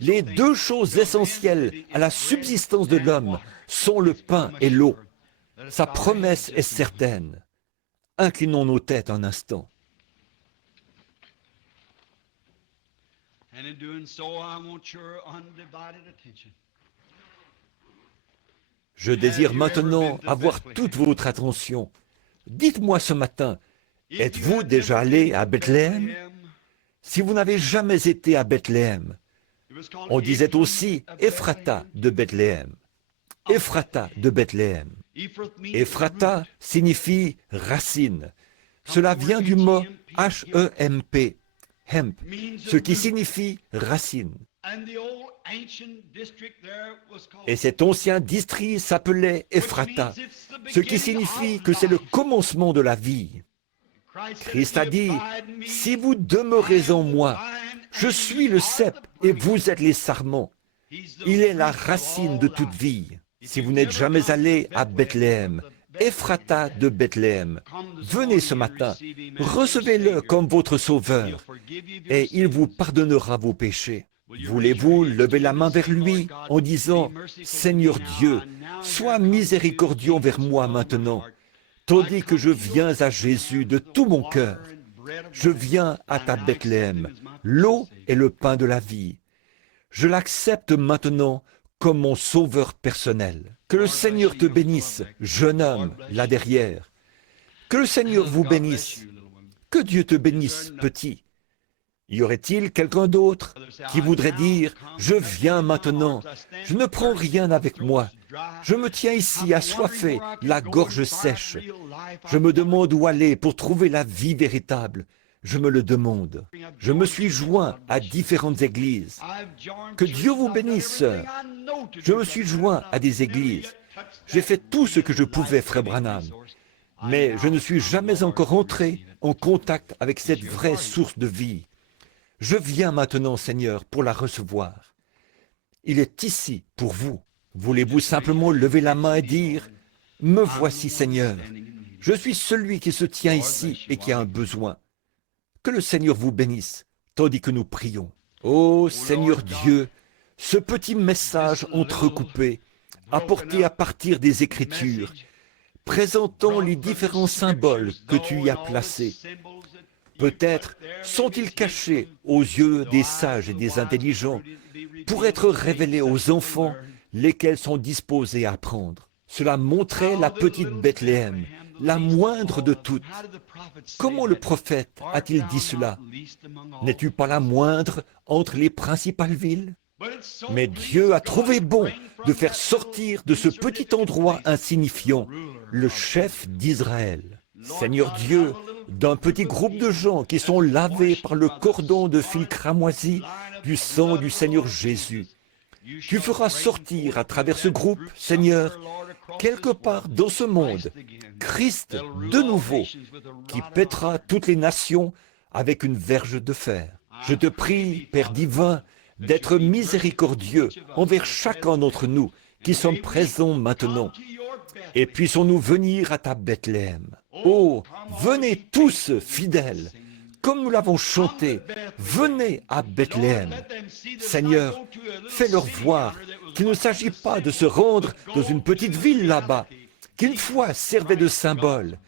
Les deux choses essentielles à la subsistance de l'homme sont le pain et l'eau. Sa promesse est certaine. Inclinons nos têtes un instant. Je désire maintenant avoir toute votre attention. Dites-moi ce matin, êtes-vous déjà allé à Bethléem? Si vous n'avez jamais été à Bethléem, on disait aussi Ephrata de Bethléem. Ephrata de Bethléem. Ephrata signifie racine. Cela vient du mot H-E-M-P, hemp, ce qui signifie racine. Et cet ancien district s'appelait Ephrata, ce qui signifie que c'est le commencement de la vie. Christ a dit, « Si vous demeurez en moi, je suis le cep et vous êtes les sarments. Il est la racine de toute vie. » Si vous n'êtes jamais allé à Bethléem, Ephrata de Bethléem, venez ce matin, recevez-le comme votre sauveur, et il vous pardonnera vos péchés. Voulez-vous lever la main vers lui en disant, « Seigneur Dieu, sois miséricordieux envers moi maintenant, tandis que je viens à Jésus de tout mon cœur. Je viens à ta Bethléem, l'eau et le pain de la vie. Je l'accepte maintenant comme mon sauveur personnel. Que le Seigneur te bénisse, jeune homme, là derrière. Que le Seigneur vous bénisse. Que Dieu te bénisse, petit. Y aurait-il quelqu'un d'autre qui voudrait dire, « Je viens maintenant, je ne prends rien avec moi. Je me tiens ici assoiffé, la gorge sèche. Je me demande où aller pour trouver la vie véritable. Je me le demande. Je me suis joint à différentes églises. Que Dieu vous bénisse, sœur. Je me suis joint à des églises. J'ai fait tout ce que je pouvais, frère Branham. Mais je ne suis jamais encore entré en contact avec cette vraie source de vie. Je viens maintenant, Seigneur, pour la recevoir. Il est ici pour vous. Voulez-vous simplement lever la main et dire, « Me voici, Seigneur. Je suis celui qui se tient ici et qui a un besoin. » Que le Seigneur vous bénisse, tandis que nous prions. Ô Seigneur Dieu, ce petit message entrecoupé, apporté à partir des Écritures, présentant les différents symboles que tu y as placés, Peut-être sont-ils cachés aux yeux des sages et des intelligents pour être révélés aux enfants, lesquels sont disposés à apprendre. Cela montrait la petite Bethléem, la moindre de toutes. Comment le prophète a-t-il dit cela? N'es-tu pas la moindre entre les principales villes? Mais Dieu a trouvé bon de faire sortir de ce petit endroit insignifiant le chef d'Israël. Seigneur Dieu, d'un petit groupe de gens qui sont lavés par le cordon de fil cramoisi du sang du Seigneur Jésus. Tu feras sortir à travers ce groupe, Seigneur, quelque part dans ce monde, Christ de nouveau, qui pètera toutes les nations avec une verge de fer. Je te prie, Père divin, d'être miséricordieux envers chacun d'entre nous qui sommes présents maintenant. Et puissons-nous venir à ta Bethléem. Oh, venez tous, fidèles, comme nous l'avons chanté, venez à Bethléem. Seigneur, fais-leur voir qu'il ne s'agit pas de se rendre dans une petite ville là-bas, qui une fois servait de symbole,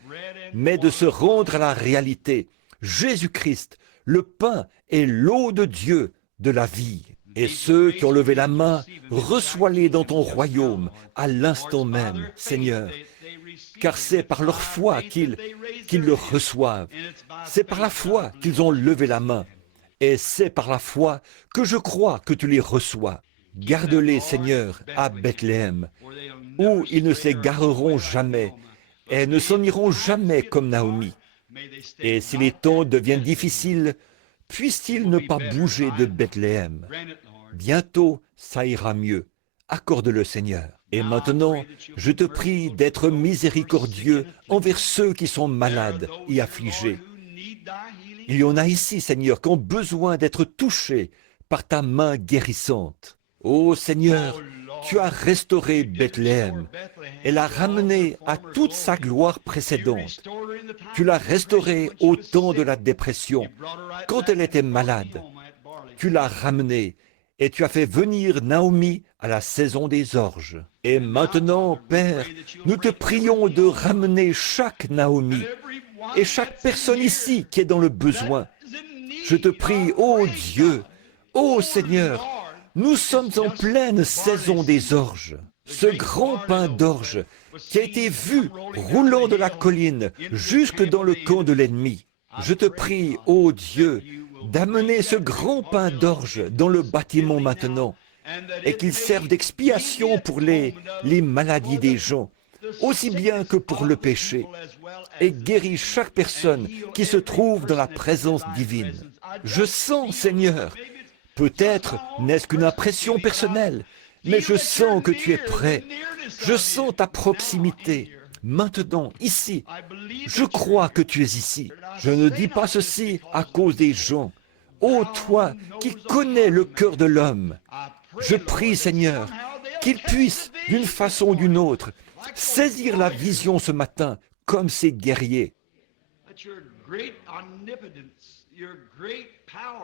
mais de se rendre à la réalité. Jésus-Christ, le pain et l'eau de Dieu, de la vie. Et ceux qui ont levé la main, reçois-les dans ton royaume à l'instant même, Seigneur. Car c'est par leur foi qu'ils le reçoivent. C'est par la foi qu'ils ont levé la main. Et c'est par la foi que je crois que tu les reçois. Garde-les, Seigneur, à Bethléem, où ils ne s'égareront jamais et ne s'en iront jamais comme Naomi. Et si les temps deviennent difficiles, puissent-ils ne pas bouger de Bethléem? Bientôt, ça ira mieux. Accorde-le, Seigneur. Et maintenant, je te prie d'être miséricordieux envers ceux qui sont malades et affligés. Il y en a ici, Seigneur, qui ont besoin d'être touchés par ta main guérissante. Ô Seigneur, tu as restauré Bethléem et l'as ramenée à toute sa gloire précédente. Tu l'as restaurée au temps de la dépression, quand elle était malade. Tu l'as ramenée et tu as fait venir Naomi à la saison des orges. Et maintenant, Père, nous te prions de ramener chaque Naomi et chaque personne ici qui est dans le besoin. Je te prie, ô Dieu, ô Seigneur, nous sommes en pleine saison des orges. Ce grand pain d'orge qui a été vu roulant de la colline jusque dans le camp de l'ennemi. Je te prie, ô Dieu, d'amener ce grand pain d'orge dans le bâtiment maintenant et qu'il serve d'expiation pour les maladies des gens, aussi bien que pour le péché, et guéris chaque personne qui se trouve dans la présence divine. Je sens, Seigneur, peut-être n'est-ce qu'une impression personnelle, mais je sens que tu es prêt. Je sens ta proximité. Maintenant, ici, je crois que tu es ici. Je ne dis pas ceci à cause des gens. Ô toi qui connais le cœur de l'homme, je prie, Seigneur, qu'il puisse, d'une façon ou d'une autre, saisir la vision ce matin comme ces guerriers.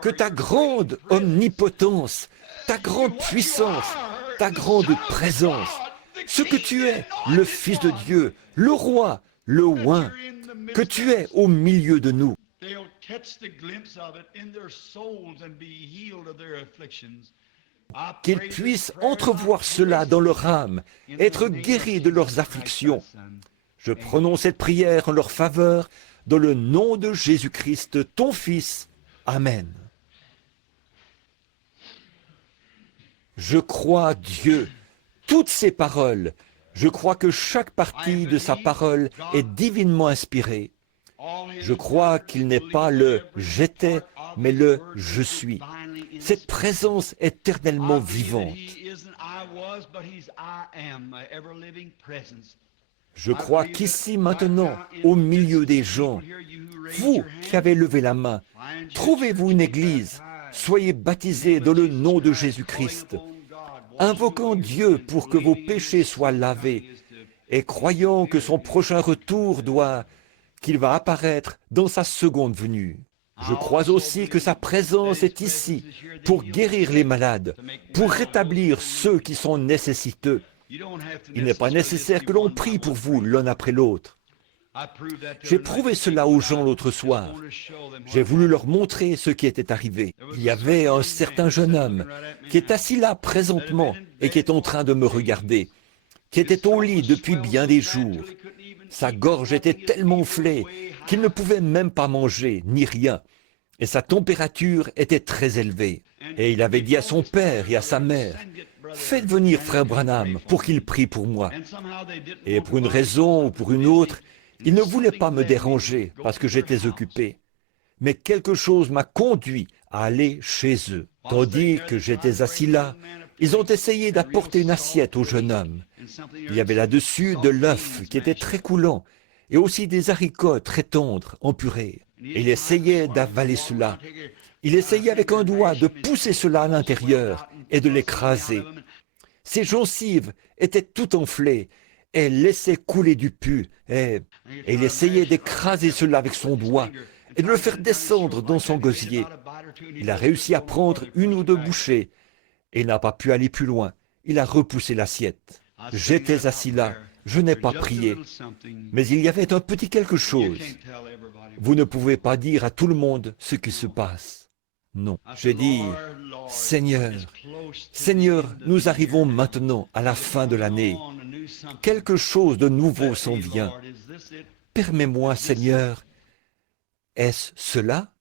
Que ta grande omnipotence, ta grande puissance, ta grande présence, ce que tu es, le Fils de Dieu, le Roi, le Oint, que tu es au milieu de nous. Qu'ils puissent entrevoir cela dans leur âme, être guéris de leurs afflictions. Je prononce cette prière en leur faveur, dans le nom de Jésus-Christ, ton Fils. Amen. Je crois, Dieu, toutes ces paroles. Je crois que chaque partie de sa parole est divinement inspirée. Je crois qu'il n'est pas le « j'étais », mais le « je suis ». Cette présence éternellement vivante. Je crois qu'ici, maintenant, au milieu des gens, vous qui avez levé la main, trouvez-vous une église, soyez baptisés dans le nom de Jésus-Christ, invoquant Dieu pour que vos péchés soient lavés et croyant que son prochain retour qu'il va apparaître dans sa seconde venue. Je crois aussi que sa présence est ici pour guérir les malades, pour rétablir ceux qui sont nécessiteux. Il n'est pas nécessaire que l'on prie pour vous l'un après l'autre. J'ai prouvé cela aux gens l'autre soir. J'ai voulu leur montrer ce qui était arrivé. Il y avait un certain jeune homme qui est assis là présentement et qui est en train de me regarder, qui était au lit depuis bien des jours. Sa gorge était tellement enflée qu'il ne pouvait même pas manger, ni rien, et sa température était très élevée. Et il avait dit à son père et à sa mère, « Faites venir frère Branham pour qu'il prie pour moi. » Et pour une raison ou pour une autre, il ne voulait pas me déranger parce que j'étais occupé. Mais quelque chose m'a conduit à aller chez eux. Tandis que j'étais assis là, ils ont essayé d'apporter une assiette au jeune homme. Il y avait là-dessus de l'œuf qui était très coulant et aussi des haricots très tendres en purée. Il essayait d'avaler cela. Il essayait avec un doigt de pousser cela à l'intérieur et de l'écraser. Ses gencives étaient tout enflées et laissaient couler du pus. Et il essayait d'écraser cela avec son doigt et de le faire descendre dans son gosier. Il a réussi à prendre une ou deux bouchées et il n'a pas pu aller plus loin. Il a repoussé l'assiette. J'étais assis là, je n'ai pas prié, mais il y avait un petit quelque chose. Vous ne pouvez pas dire à tout le monde ce qui se passe. Non, j'ai dit, Seigneur, Seigneur, nous arrivons maintenant à la fin de l'année. Quelque chose de nouveau s'en vient. Permets-moi, Seigneur, est-ce cela?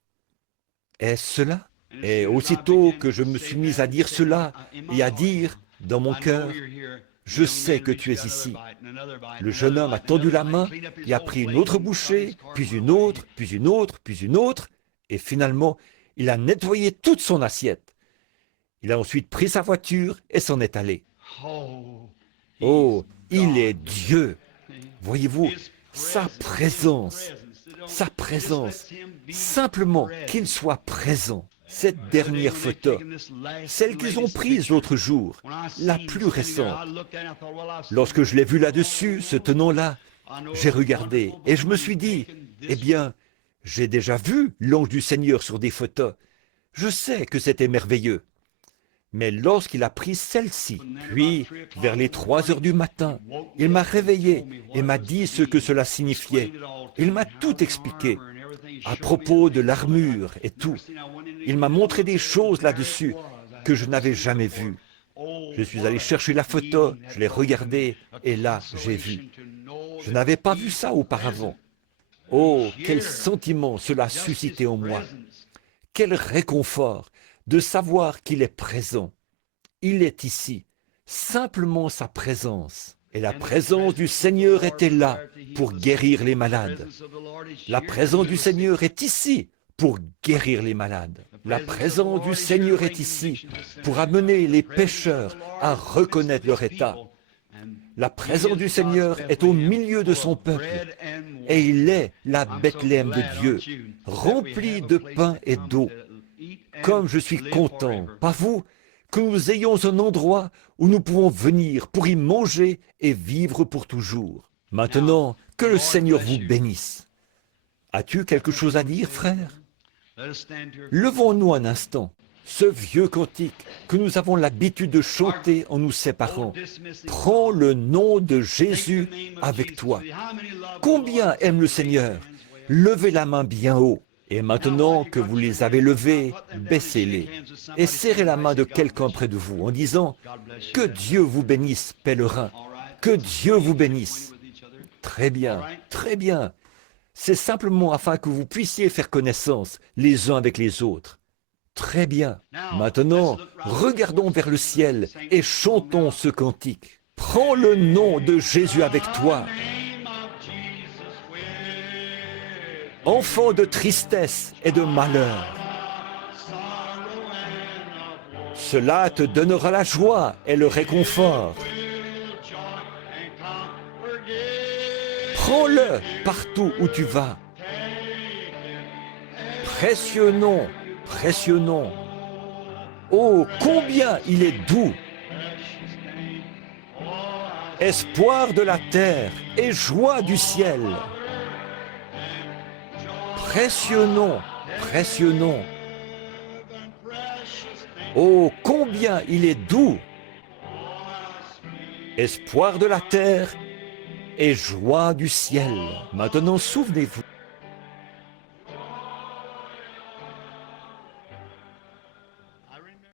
Est-ce cela? Et aussitôt que je me suis mis à dire cela et à dire dans mon cœur, je sais que tu es ici. Le jeune homme a tendu la main et a pris une autre bouchée, puis une autre, puis une autre, puis une autre, et finalement, il a nettoyé toute son assiette. Il a ensuite pris sa voiture et s'en est allé. Oh, il est Dieu. Voyez-vous, sa présence, simplement qu'il soit présent. Cette dernière photo, celle qu'ils ont prise l'autre jour, la plus récente. Lorsque je l'ai vue là-dessus, ce tenant-là, j'ai regardé et je me suis dit, eh bien, j'ai déjà vu l'ange du Seigneur sur des photos. Je sais que c'était merveilleux. Mais lorsqu'il a pris celle-ci, puis, vers les 3 heures du matin, il m'a réveillé et m'a dit ce que cela signifiait. Il m'a tout expliqué, à propos de l'armure et tout. Il m'a montré des choses là-dessus que je n'avais jamais vues. Je suis allé chercher la photo, je l'ai regardée, et là, j'ai vu. Je n'avais pas vu ça auparavant. Oh, quel sentiment cela a suscité en moi. Quel réconfort de savoir qu'il est présent. Il est ici, simplement sa présence. Et la présence du Seigneur était là pour guérir les malades. La présence du Seigneur est ici pour guérir les malades. La présence du Seigneur est ici pour amener les pécheurs à reconnaître leur état. La présence du Seigneur est au milieu de son peuple et il est la Bethléem de Dieu, remplie de pain et d'eau. Comme je suis content, pas vous, que nous ayons un endroit où nous pouvons venir pour y manger et vivre pour toujours. Maintenant, que le Seigneur vous bénisse. As-tu quelque chose à dire, frère? Levons-nous un instant. Ce vieux cantique que nous avons l'habitude de chanter en nous séparant. Prends le nom de Jésus avec toi. Combien aime le Seigneur? Levez la main bien haut. Et maintenant que vous les avez levés, baissez-les et serrez la main de quelqu'un près de vous en disant « Que Dieu vous bénisse, pèlerin, que Dieu vous bénisse. » Très bien, très bien. C'est simplement afin que vous puissiez faire connaissance les uns avec les autres. Très bien. Maintenant, regardons vers le ciel et chantons ce cantique. Prends le nom de Jésus avec toi. Enfant de tristesse et de malheur, cela te donnera la joie et le réconfort. Prends-le partout où tu vas. Précieux nom, précieux nom. Oh, combien il est doux. Espoir de la terre et joie du ciel. Précieux nom, précieux nom. Oh, combien il est doux. Espoir de la terre et joie du ciel. Maintenant, souvenez-vous